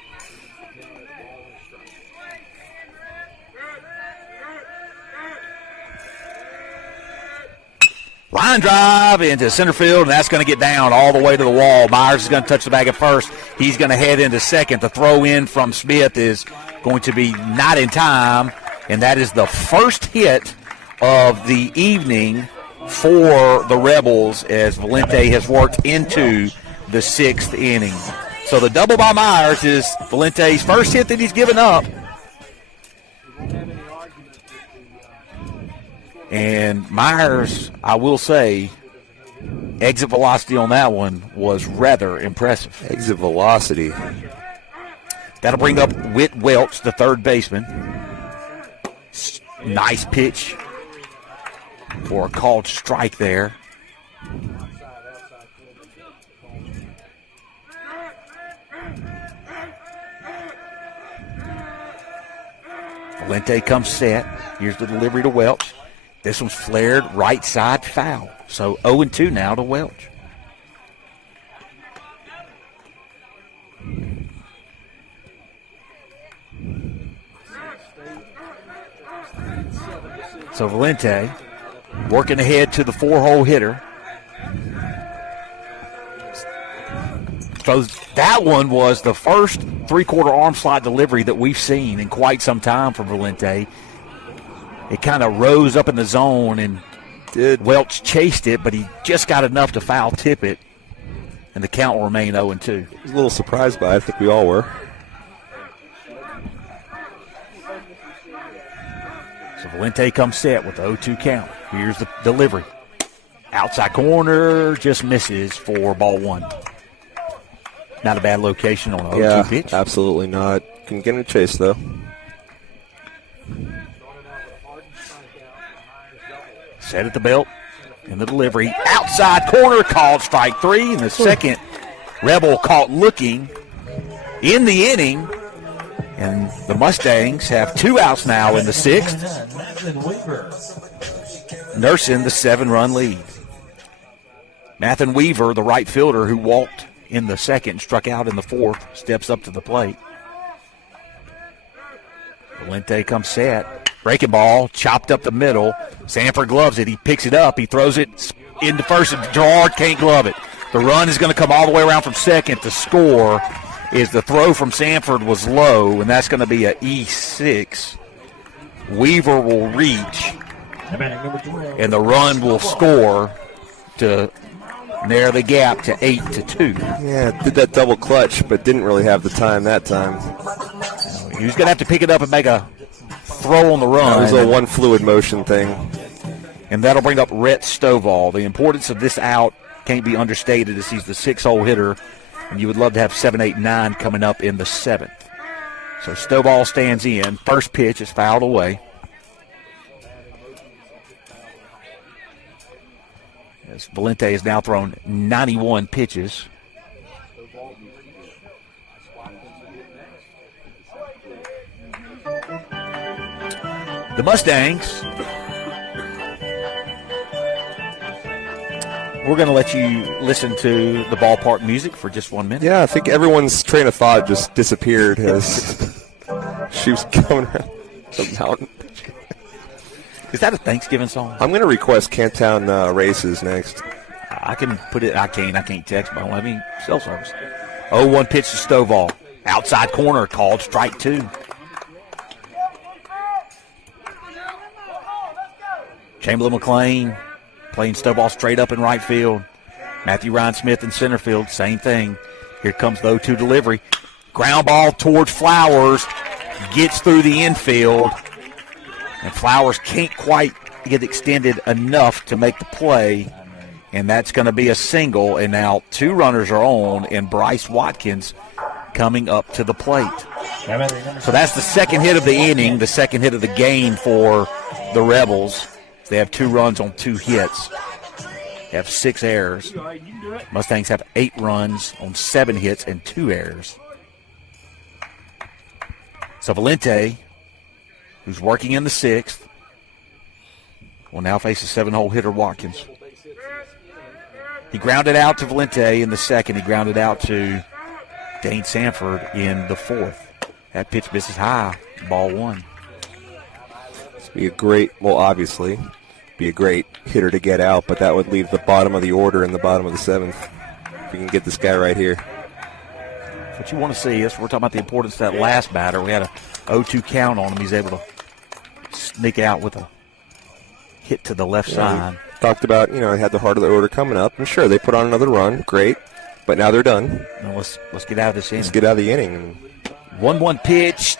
Line drive into center field, and that's going to get down all the way to the wall. Myers is going to touch the bag at first. He's going to head into second. The throw in from Smith is going to be not in time, and that is the first hit of the evening for the Rebels as Valente has worked into the 6th inning. So the double by Myers is Valente's first hit that he's given up. And Myers, I will say, exit velocity on that one was rather impressive. Exit velocity. That'll bring up Whit Welch, the third baseman. Nice pitch for a called strike there. Valente comes set. Here's the delivery to Welch. This one's flared right side foul. So 0-2 now to Welch. So Valente working ahead to the 4-hole hitter. So that one was the first three-quarter arm slot delivery that we've seen in quite some time from Valente. It kind of rose up in the zone, and Welch chased it, but he just got enough to foul tip it, and the count will remain 0-2. I was a little surprised by it. I think we all were. So Valente comes set with the 0-2 count. Here's the delivery. Outside corner, just misses for ball 1. Not a bad location on an 0-2 pitch. Absolutely not. Couldn't get him a chase, though. Set at the belt in the delivery. Outside corner, called strike 3. And the second Rebel caught looking in the inning. And the Mustangs have 2 outs now in the 6th, nursing the 7-run lead. Mathen Weaver, the right fielder who walked in the 2nd, struck out in the 4th, steps up to the plate. Valente comes set. Breaking ball, chopped up the middle. Sanford gloves it. He picks it up. He throws it into first, and Gerard can't glove it. The run is going to come all the way around from 2nd to score. Is the throw from Sanford was low, and that's going to be an E6. Weaver will reach, and the run will score to narrow the gap to 8-2. Yeah, did that double clutch, but didn't really have the time that time. He was going to have to pick it up and make a throw on the run. It was a one fluid motion thing. And that'll bring up Rhett Stovall. The importance of this out can't be understated as he's the 6-hole hitter, and you would love to have 7, 8, 9 coming up in the 7th. So Stovall stands in. First pitch is fouled away. As Valente has now thrown 91 pitches. The Mustangs, we're going to let you listen to the ballpark music for just 1 minute. Yeah, I think everyone's train of thought just disappeared as she was coming around the mountain. Is that a Thanksgiving song? I'm going to request Cantown Races next. I can put it. I can't text, but I don't have any cell service. 0-1 pitch to Stovall. Outside corner, called strike 2. Chamberlain McLean playing snowball straight up in right field. Matthew Ryan Smith in center field, same thing. Here comes the 0-2 delivery. Ground ball towards Flowers, gets through the infield, and Flowers can't quite get extended enough to make the play, and that's going to be a single, and now 2 runners are on, and Bryce Watkins coming up to the plate. So that's the second hit of the inning, the second hit of the game for the Rebels. They have 2 runs on 2 hits. They have 6 errors. Mustangs have 8 runs on 7 hits and 2 errors. So Valente, who's working in the 6th, will now face a 7-hole hitter Watkins. He grounded out to Valente in the 2nd. He grounded out to Dane Sanford in the 4th. That pitch misses high, ball 1. Be a great, well, obviously, be a great hitter to get out, but that would leave the bottom of the order and the bottom of the 7th. If we can get this guy right here. What you want to see is, we're talking about the importance of that last batter. We had a 0-2 count on him. He's able to sneak out with a hit to the left side. Talked about, they had the heart of the order coming up, and sure, they put on another run, great, but now they're done. Now let's get out of this inning. Let's get out of the inning. 1-1 pitch,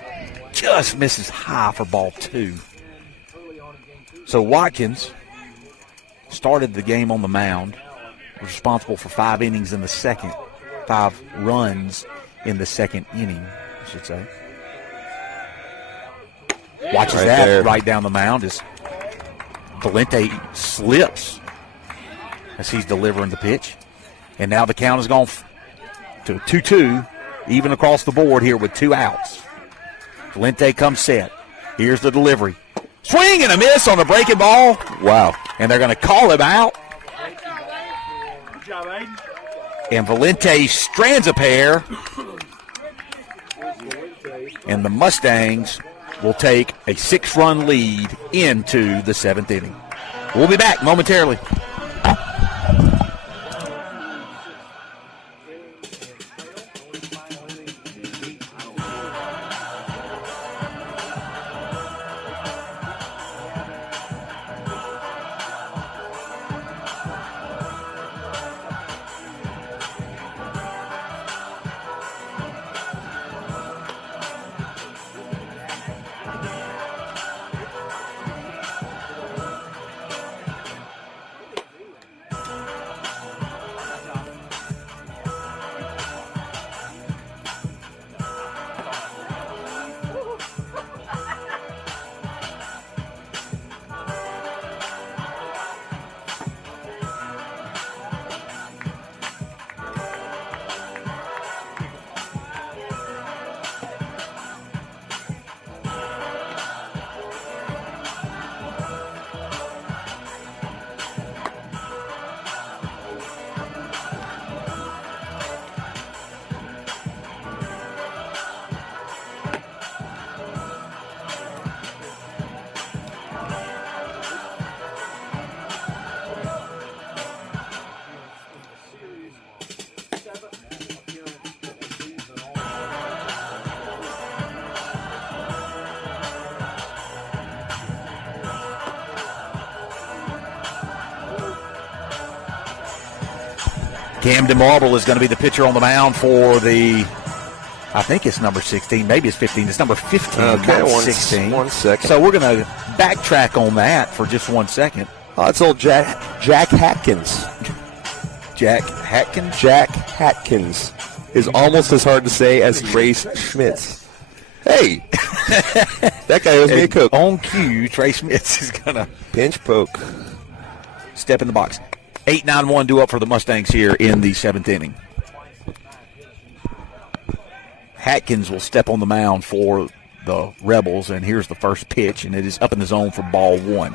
just misses high for ball 2. So Watkins started the game on the mound, was responsible for 5 innings in the 2nd, 5 runs in the 2nd inning, I should say. Watches right that there. Right down the mound as Valente slips as he's delivering the pitch. And now the count has gone to 2-2, even across the board here with 2 outs. Valente comes set. Here's the delivery. Swing and a miss on the breaking ball. Wow. And they're going to call him out. And Valente strands a pair. And the Mustangs will take a 6-run lead into the 7th inning. We'll be back momentarily. Camden Marble is going to be the pitcher on the mound for the, I think it's number 16, maybe it's 15. It's number 15, okay, not 16. 1 second. So we're going to backtrack on that for just 1 second. Oh, it's old Jack Hatkins. Jack Hatkins? Jack Hatkins is almost as hard to say as Trace Schmitz. Hey, that guy owes me a Coke. On cue, Trace Schmitz is going to pinch poke. Step in the box. 8-9-1 due up for the Mustangs here in the 7th inning. Hatkins will step on the mound for the Rebels, and here's the first pitch, and it is up in the zone for ball 1.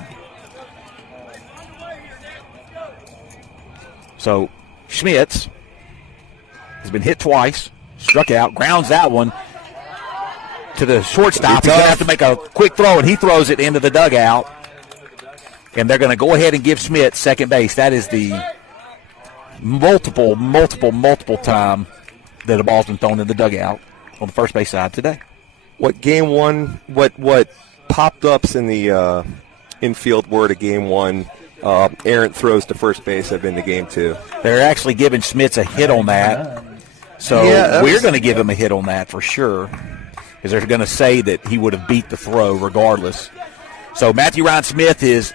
So Schmitz has been hit twice, struck out, grounds that one to the shortstop. He's going to have to make a quick throw, and he throws it into the dugout. And they're going to go ahead and give Schmitz second base. That is the multiple time that a ball's been thrown in the dugout on the first base side today. What game one, what popped ups in the infield were to game one errant throws to first base have been the game, too. They're actually giving Smits a hit on that. So we're going to give him a hit on that for sure, because they're going to say that he would have beat the throw regardless. So Matthew Ryan Smith is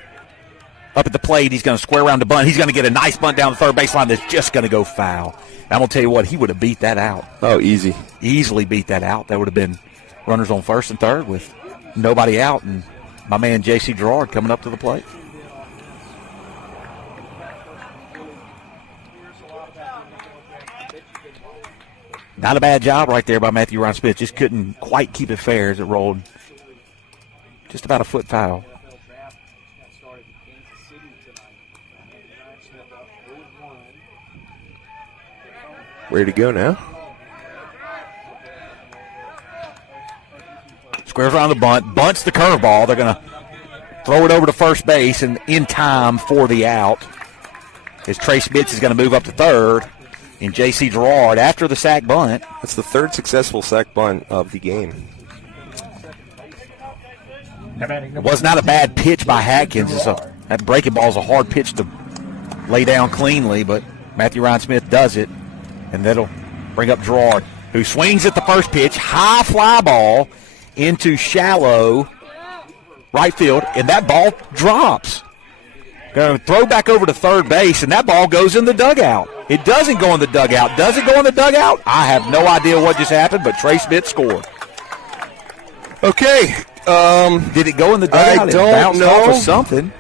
up at the plate. He's going to square around the bunt. He's going to get a nice bunt down the third baseline that's just going to go foul. And I'm going to tell you what, he would have beat that out. Oh, easy. Easily beat that out. That would have been runners on first and third with nobody out, and my man J.C. Gerard coming up to the plate. Not a bad job right there by Matthew Ryan Smith. Just couldn't quite keep it fair as it rolled just about a foot foul. Ready to go now? Squares around the bunt, bunts the curveball. They're going to throw it over to first base and in time for the out. As Trey Smits is going to move up to third. And J.C. Gerard after the sack bunt. That's the third successful sack bunt of the game. It was not a bad pitch by Hatkins. That breaking ball is a hard pitch to lay down cleanly, but Matthew Ryan Smith does it, and that'll bring up Gerard, who swings at the first pitch, high fly ball into shallow right field, and that ball drops. Going to throw back over to third base, and that ball goes in the dugout. It doesn't go in the dugout. Does it go in the dugout? I have no idea what just happened, but Trey Smith scored. Okay. Did it go in the dugout? I don't know. Off or something.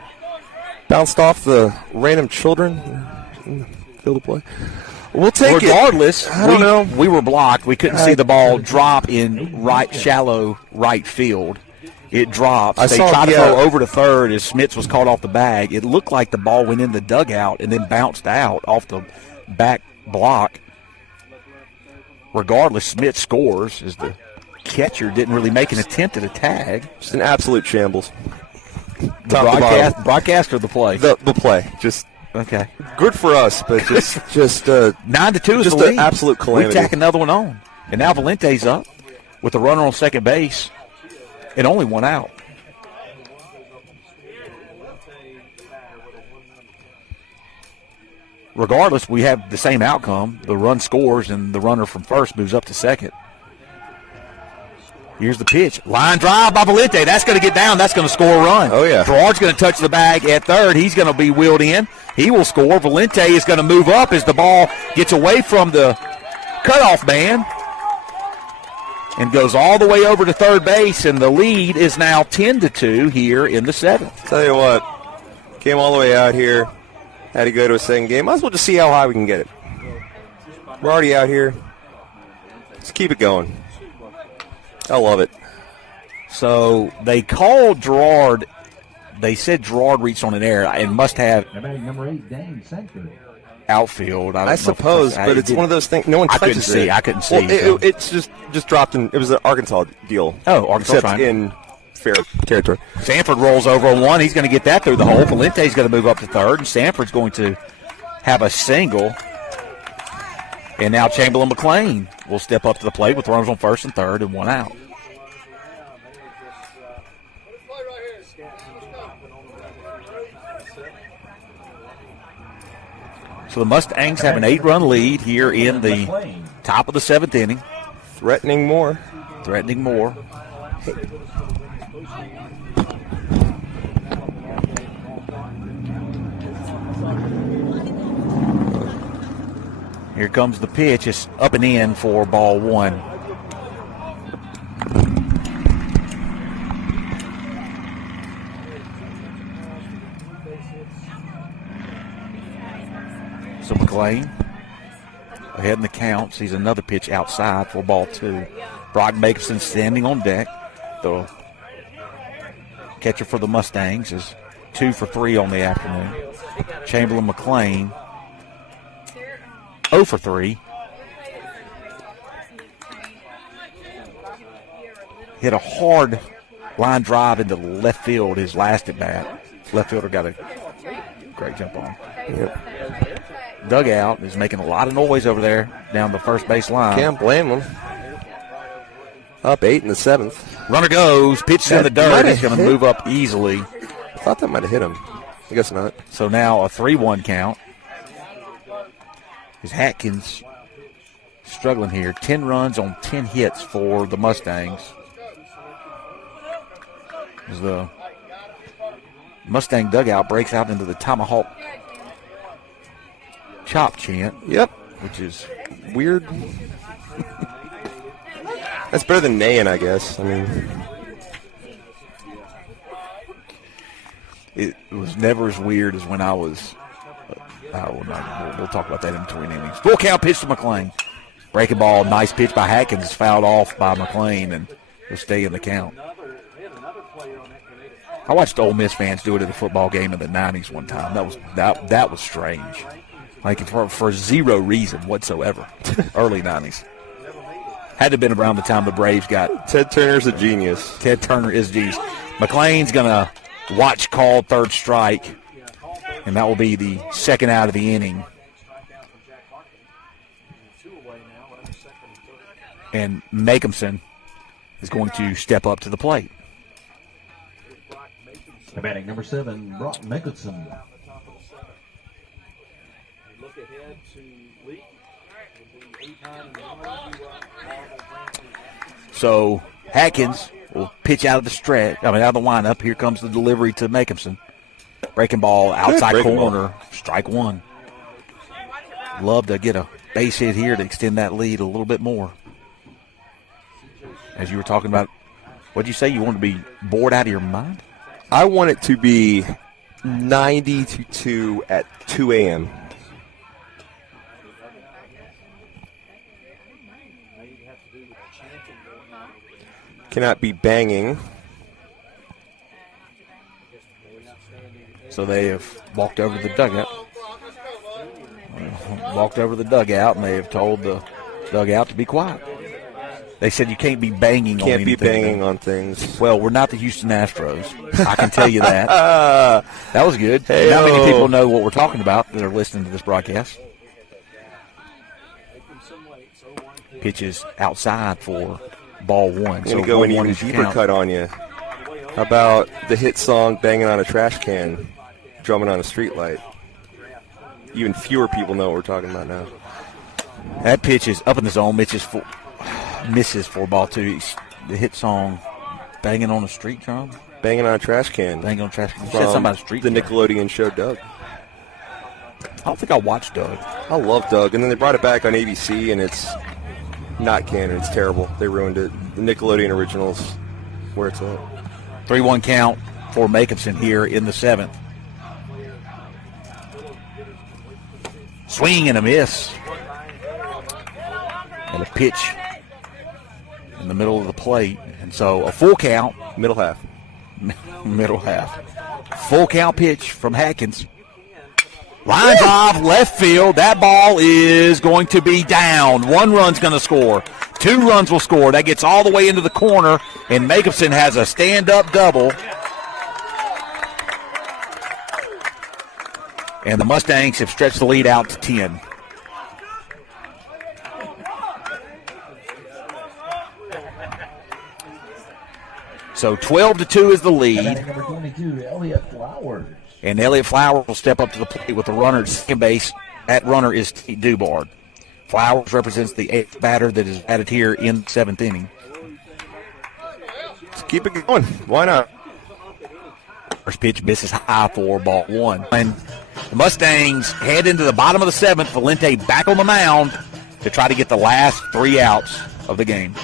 Bounced off the random children in the field of play. We'll take Regardless, I don't know. We were blocked. We couldn't see the ball drop in shallow right field. It drops. They tried to throw over to third as Smits was caught off the bag. It looked like the ball went in the dugout and then bounced out off the back block. Regardless, Smits scores as the catcher didn't really make an attempt at a tag. Just an absolute shambles. The broadcast or the play? The play. Just okay. Good for us, but just 9-2 is just the lead. An absolute calamity. We tack another one on, and now Valente's up with a runner on second base. And only one out. Regardless, we have the same outcome. The run scores, and the runner from first moves up to second. Here's the pitch. Line drive by Valente. That's going to get down. That's going to score a run. Oh, yeah. Gerard's going to touch the bag at third. He's going to be wheeled in. He will score. Valente is going to move up as the ball gets away from the cutoff man and goes all the way over to third base, and the lead is now 10-2 here in the seventh. Tell you what, came all the way out here, had to go to a second game. Might as well just see how high we can get it. We're already out here. Let's keep it going. I love it. So they called Gerard. They said Gerard reached on an error and must have number 8, Dane Sanford. Outfield. I suppose, but it's one of those things. No one touches it. I couldn't see. Well, it's just dropped in. It was an Arkansas deal. Oh, Arkansas except in fair territory. Sanford rolls over on one. He's going to get that through the hole. Valente's going to move up to third, and Sanford's going to have a single. And now Chamberlain McLean will step up to the plate with runners on first and third and one out. So the Mustangs have an 8-run lead here in the top of the seventh inning. Threatening more. Here comes the pitch. It's up and in for ball one. So McLean ahead in the count. Sees another pitch outside for ball two. Brock Makerson standing on deck. The catcher for the Mustangs is 2 for 3 on the afternoon. Chamberlain McLean 0 for 3. Hit a hard line drive into left field his last at bat. Left fielder got a great jump on. Yep. Dugout is making a lot of noise over there down the first base line. Can't blame them. Up 8 in the seventh. Runner goes, pitch in the dirt. He's going to move up easily. I thought that might have hit him. I guess not. So now a 3-1 count. Is Hatkins struggling here? 10 runs on 10 hits for the Mustangs. As the Mustang dugout breaks out into the tomahawk chop chant. Yep. Which is weird. That's better than neighing, I guess. I mean, it was never as weird as when I was. We'll talk about that in between innings. Full count pitch to McLean. Breaking ball, nice pitch by Hatkins, fouled off by McLean, and he'll stay in the count. I watched Ole Miss fans do it at a football game in the 90s one time. That was strange. Like for zero reason whatsoever. Early 90s. Had to have been around the time the Braves got. Ted Turner's a genius. Ted Turner is genius. McLean's going to watch call third strike, and that will be the second out of the inning. And Makeumson is going to step up to the plate. Batting number 7, Brock Mickelson. Look ahead to Leake. So Hatkins will pitch out of the stretch. out of the windup. Here comes the delivery to Makeumson. Breaking ball, outside corner, ball. Strike one. Love to get a base hit here to extend that lead a little bit more. As you were talking about, what'd you say? You want to be bored out of your mind? I want it to be 90-2 at 2 a.m. Cannot be banging. So they have walked over the dugout. And they have told the dugout to be quiet. They said you can't be banging on anything. Can't be banging on things. Well, we're not the Houston Astros. I can tell you that. That was good. Hey-o. Not many people know what we're talking about that are listening to this broadcast. Pitches outside for ball one. I'm going to go an even deeper cut on you. How about the hit song Banging on a Trash Can, Drumming on a Street Light? Even fewer people know what we're talking about now. That pitch is up in the zone. Misses for ball two. The hit song, Banging on a Street Drum? Banging on a Trash Can. Banging on a Trash Can. You said something about a street the drum. Nickelodeon show Doug. I don't think I watched Doug. I love Doug. And then they brought it back on ABC, and it's not canon. It's terrible. They ruined it. The Nickelodeon originals, where it's at. 3-1 count for Makeumson here in the 7th. Swing and a miss. And a pitch in the middle of the plate. And so a full count. Middle half. Middle half. Full count pitch from Hatkins. Line drive, left field. That ball is going to be down. 1 run's going to score. 2 runs will score. That gets all the way into the corner, and Makeumson has a stand-up double. And the Mustangs have stretched the lead out to 10. So 12-2 is the lead. Number 22, Elliott Flowers. And Elliott Flowers will step up to the plate with the runner at second base. That runner is Tate Dubard. Flowers represents the 8th batter that is batted here in the 7th inning. Let's keep it going. Why not? First pitch misses high for ball 1. And the Mustangs head into the bottom of the 7th. Valente back on the mound to try to get the last 3 outs of the game.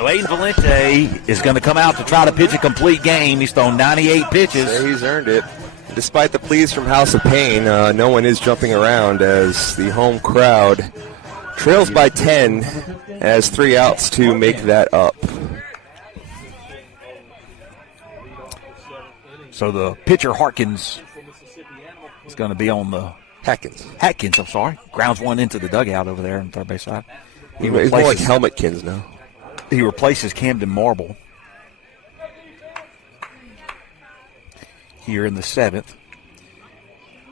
So Aiden Valente is going to come out to try to pitch a complete game. He's thrown 98 pitches. So he's earned it. Despite the pleas from House of Pain, no one is jumping around as the home crowd trails by 10, has 3 outs to make that up. So the pitcher, Harkins, is going to be on the... Hatkins, I'm sorry. Grounds one into the dugout over there on third base side. He's more like Helmetkins now. He replaces Camden Marble here in the 7th.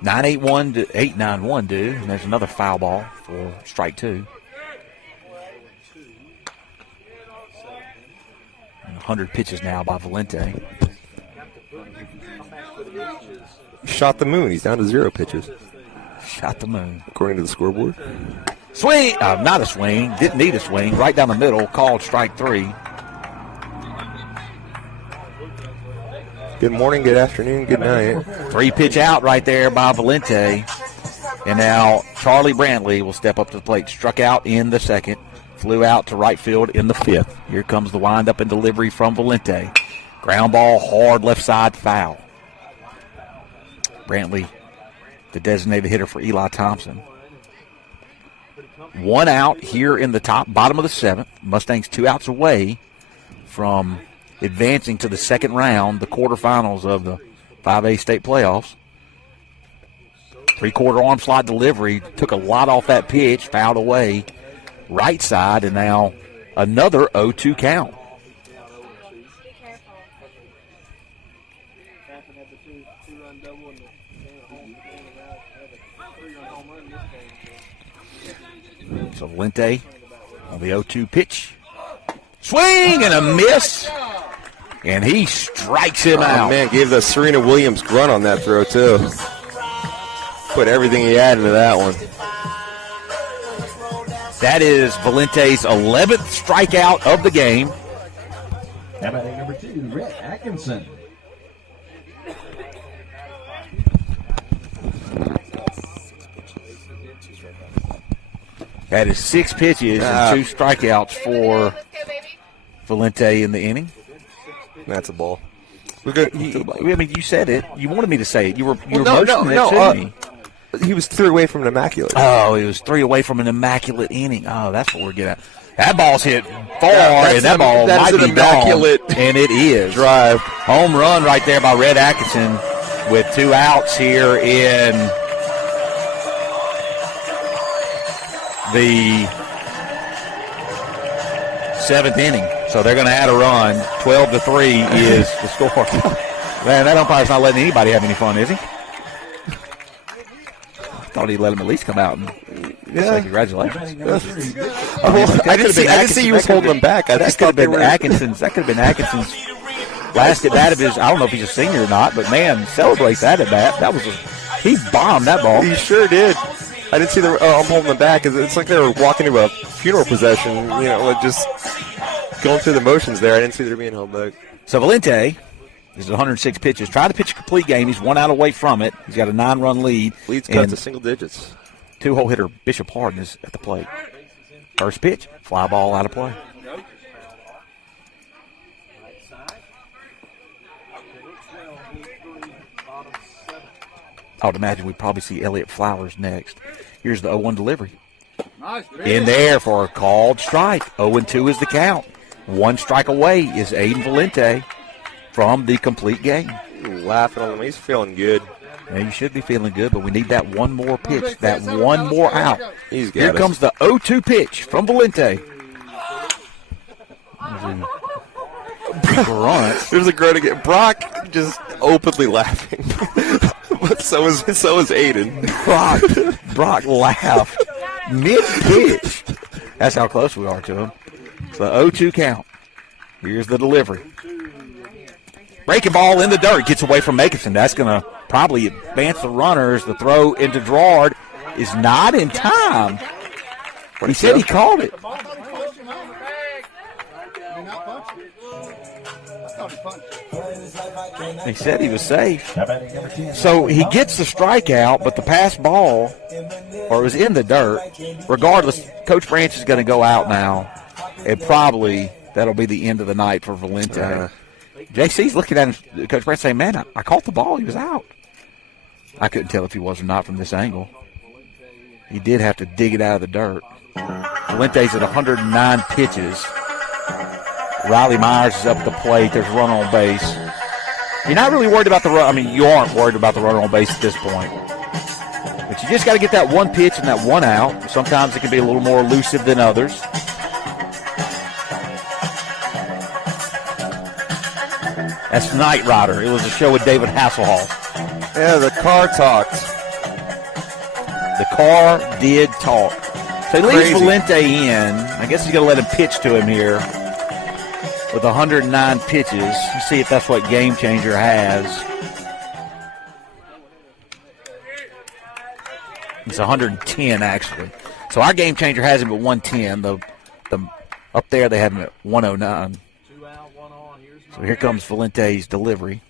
9-8-1 to 8-9-1, dude. And there's another foul ball for strike 2. And 100 pitches now by Valente. Shot the moon. He's down to 0 pitches. Shot the moon. According to the scoreboard. Swing! Not a swing. Didn't need a swing. Right down the middle. Called strike 3. Good morning, good afternoon, good night. 3-pitch out right there by Valente. And now Charlie Brantley will step up to the plate. Struck out in the 2nd. Flew out to right field in the 5th. Here comes the windup and delivery from Valente. Ground ball, hard left side, foul. Brantley, the designated hitter for Eli Thompson. 1 out here in the bottom of the 7th. Mustangs 2 outs away from advancing to the 2nd round, the quarterfinals of the 5A state playoffs. 3-quarter arm slot delivery. Took a lot off that pitch, fouled away. Right side, and now another 0-2 count. So Valente on the 0-2 pitch. Swing and a miss. And he strikes him out. Man, gave the Serena Williams grunt on that throw, too. Put everything he had into that one. That is Valente's 11th strikeout of the game. How about number 2, Rhett Atkinson? That is 6 pitches and 2 strikeouts for Valente in the inning. That's a ball. I mean, you said it. You wanted me to say it. You were motioning it to me. He was 3 away from an immaculate. Oh, he was 3 away from an immaculate inning. Oh, that's what we're getting at. That ball's hit far, and that ball might be immaculate gone, and it is. Drive. Home run right there by Red Atkinson with 2 outs here in the 7th inning. So they're going to add a run. 12-3 is the score. Man, that umpire's not letting anybody have any fun, is he? Thought he'd let him at least come out and say congratulations. I didn't see he was holding them back. That could have been Atkinson's last at bat of his. I don't know if he's a senior or not, but man, celebrate that at bat. He bombed that ball. He sure did. I didn't see I'm holding them back. It's like they were walking to a funeral procession, like just going through the motions there. I didn't see they were being held back. So Valente is 106 pitches. Tried to pitch a complete game. He's 1 out away from it. He's got a 9-run lead. Lead's cut to single digits. 2-hole hitter Bishop Harden is at the plate. First pitch, fly ball out of play. I would imagine we'd probably see Elliott Flowers next. Here's the 0-1 delivery. In there for a called strike. 0-2 is the count. 1 strike away is Aiden Valente from the complete game. Laughing on him. He's feeling good. Yeah, you should be feeling good, but we need that one more pitch, that one more out. Here comes the 0-2 pitch from Valente. There's a grunt again. Brock just openly laughing. But so is Aiden. Brock laughed mid-pitch. That's how close we are to him. So 0-2 count. Here's the delivery. Breaking ball in the dirt. Gets away from Makinson. That's going to probably advance the runners. The throw into Gerard is not in time. He said he called it. He said he was safe. So he gets the strikeout, but the pass ball, or it was in the dirt. Regardless, Coach Branch is going to go out now, and probably that'll be the end of the night for Valente. JC's looking at him, Coach Brett saying, man, I caught the ball. He was out. I couldn't tell if he was or not from this angle. He did have to dig it out of the dirt. Valente's at 109 pitches. Riley Myers is up at the plate. There's a runner on base. You're not really worried about the run. I mean, you aren't worried about the runner on base at this point. But you just got to get that one pitch and that one out. Sometimes it can be a little more elusive than others. That's Knight Rider. It was a show with David Hasselhoff. Yeah, the car talked. The car did talk. So he leaves Crazy. Valente in. I guess he's going to let him pitch to him here with 109 pitches. Let's see if that's what Game Changer has. It's 110, actually. So our Game Changer has him at 110. The up there, they have him at 109. So here comes Valente's delivery.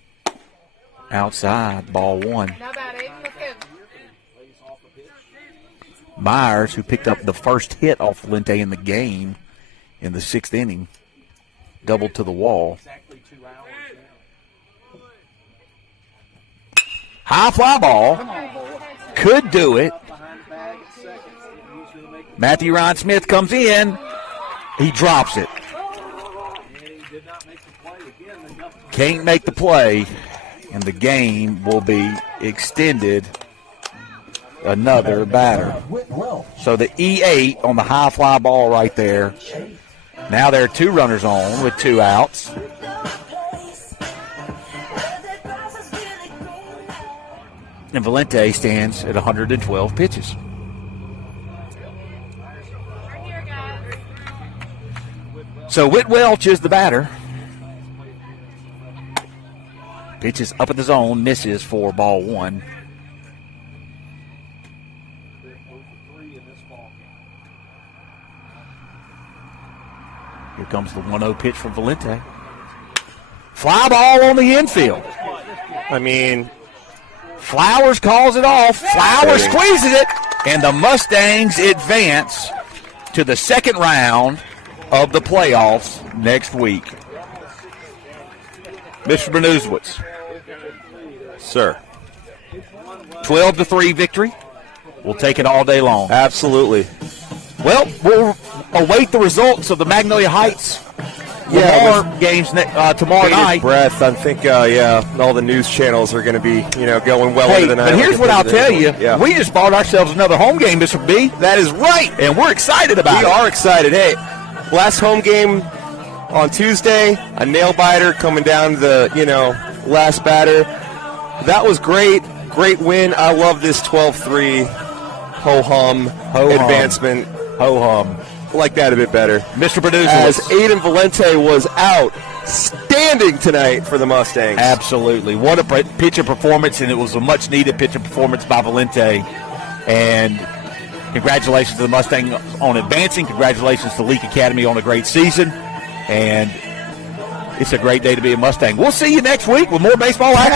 Outside, ball one. Myers, who picked up the first hit off Valente in the game in the 6th inning, doubled to the wall. High fly ball. Could do it. Matthew Ryan Smith comes in. He drops it. Can't make the play, and the game will be extended another batter. So the E8 on the high fly ball right there. Now there are 2 runners on with 2 outs. And Valente stands at 112 pitches. So Whit Welch is the batter. Pitches up at the zone, misses for ball one. Here comes the 1-0 pitch from Valente. Fly ball on the infield. I mean, Flowers calls it off. Flowers squeezes it, and the Mustangs advance to the 2nd round of the playoffs next week. Mr. Benuzwitz. sir. 12-3 victory. We'll take it all day long. Absolutely. Well, we'll await the results of the Magnolia Heights games tomorrow night. Breath. I think, all the news channels are going to be, going well into the night. But here's what I'll tell you. Yeah. We just bought ourselves another home game, Mr. B. That is right. And we're excited about it. We are excited. Hey, last home game on Tuesday, a nail-biter coming down to the, last batter. That was great. Great win. I love this 12-3 ho-hum advancement. Ho-hum. Like that a bit better. Mr. Producer. As Aiden Valente was outstanding tonight for the Mustangs. Absolutely. What a pitching performance, and it was a much-needed pitching performance by Valente. And congratulations to the Mustangs on advancing. Congratulations to Leake Academy on a great season. And it's a great day to be a Mustang. We'll see you next week with more baseball action.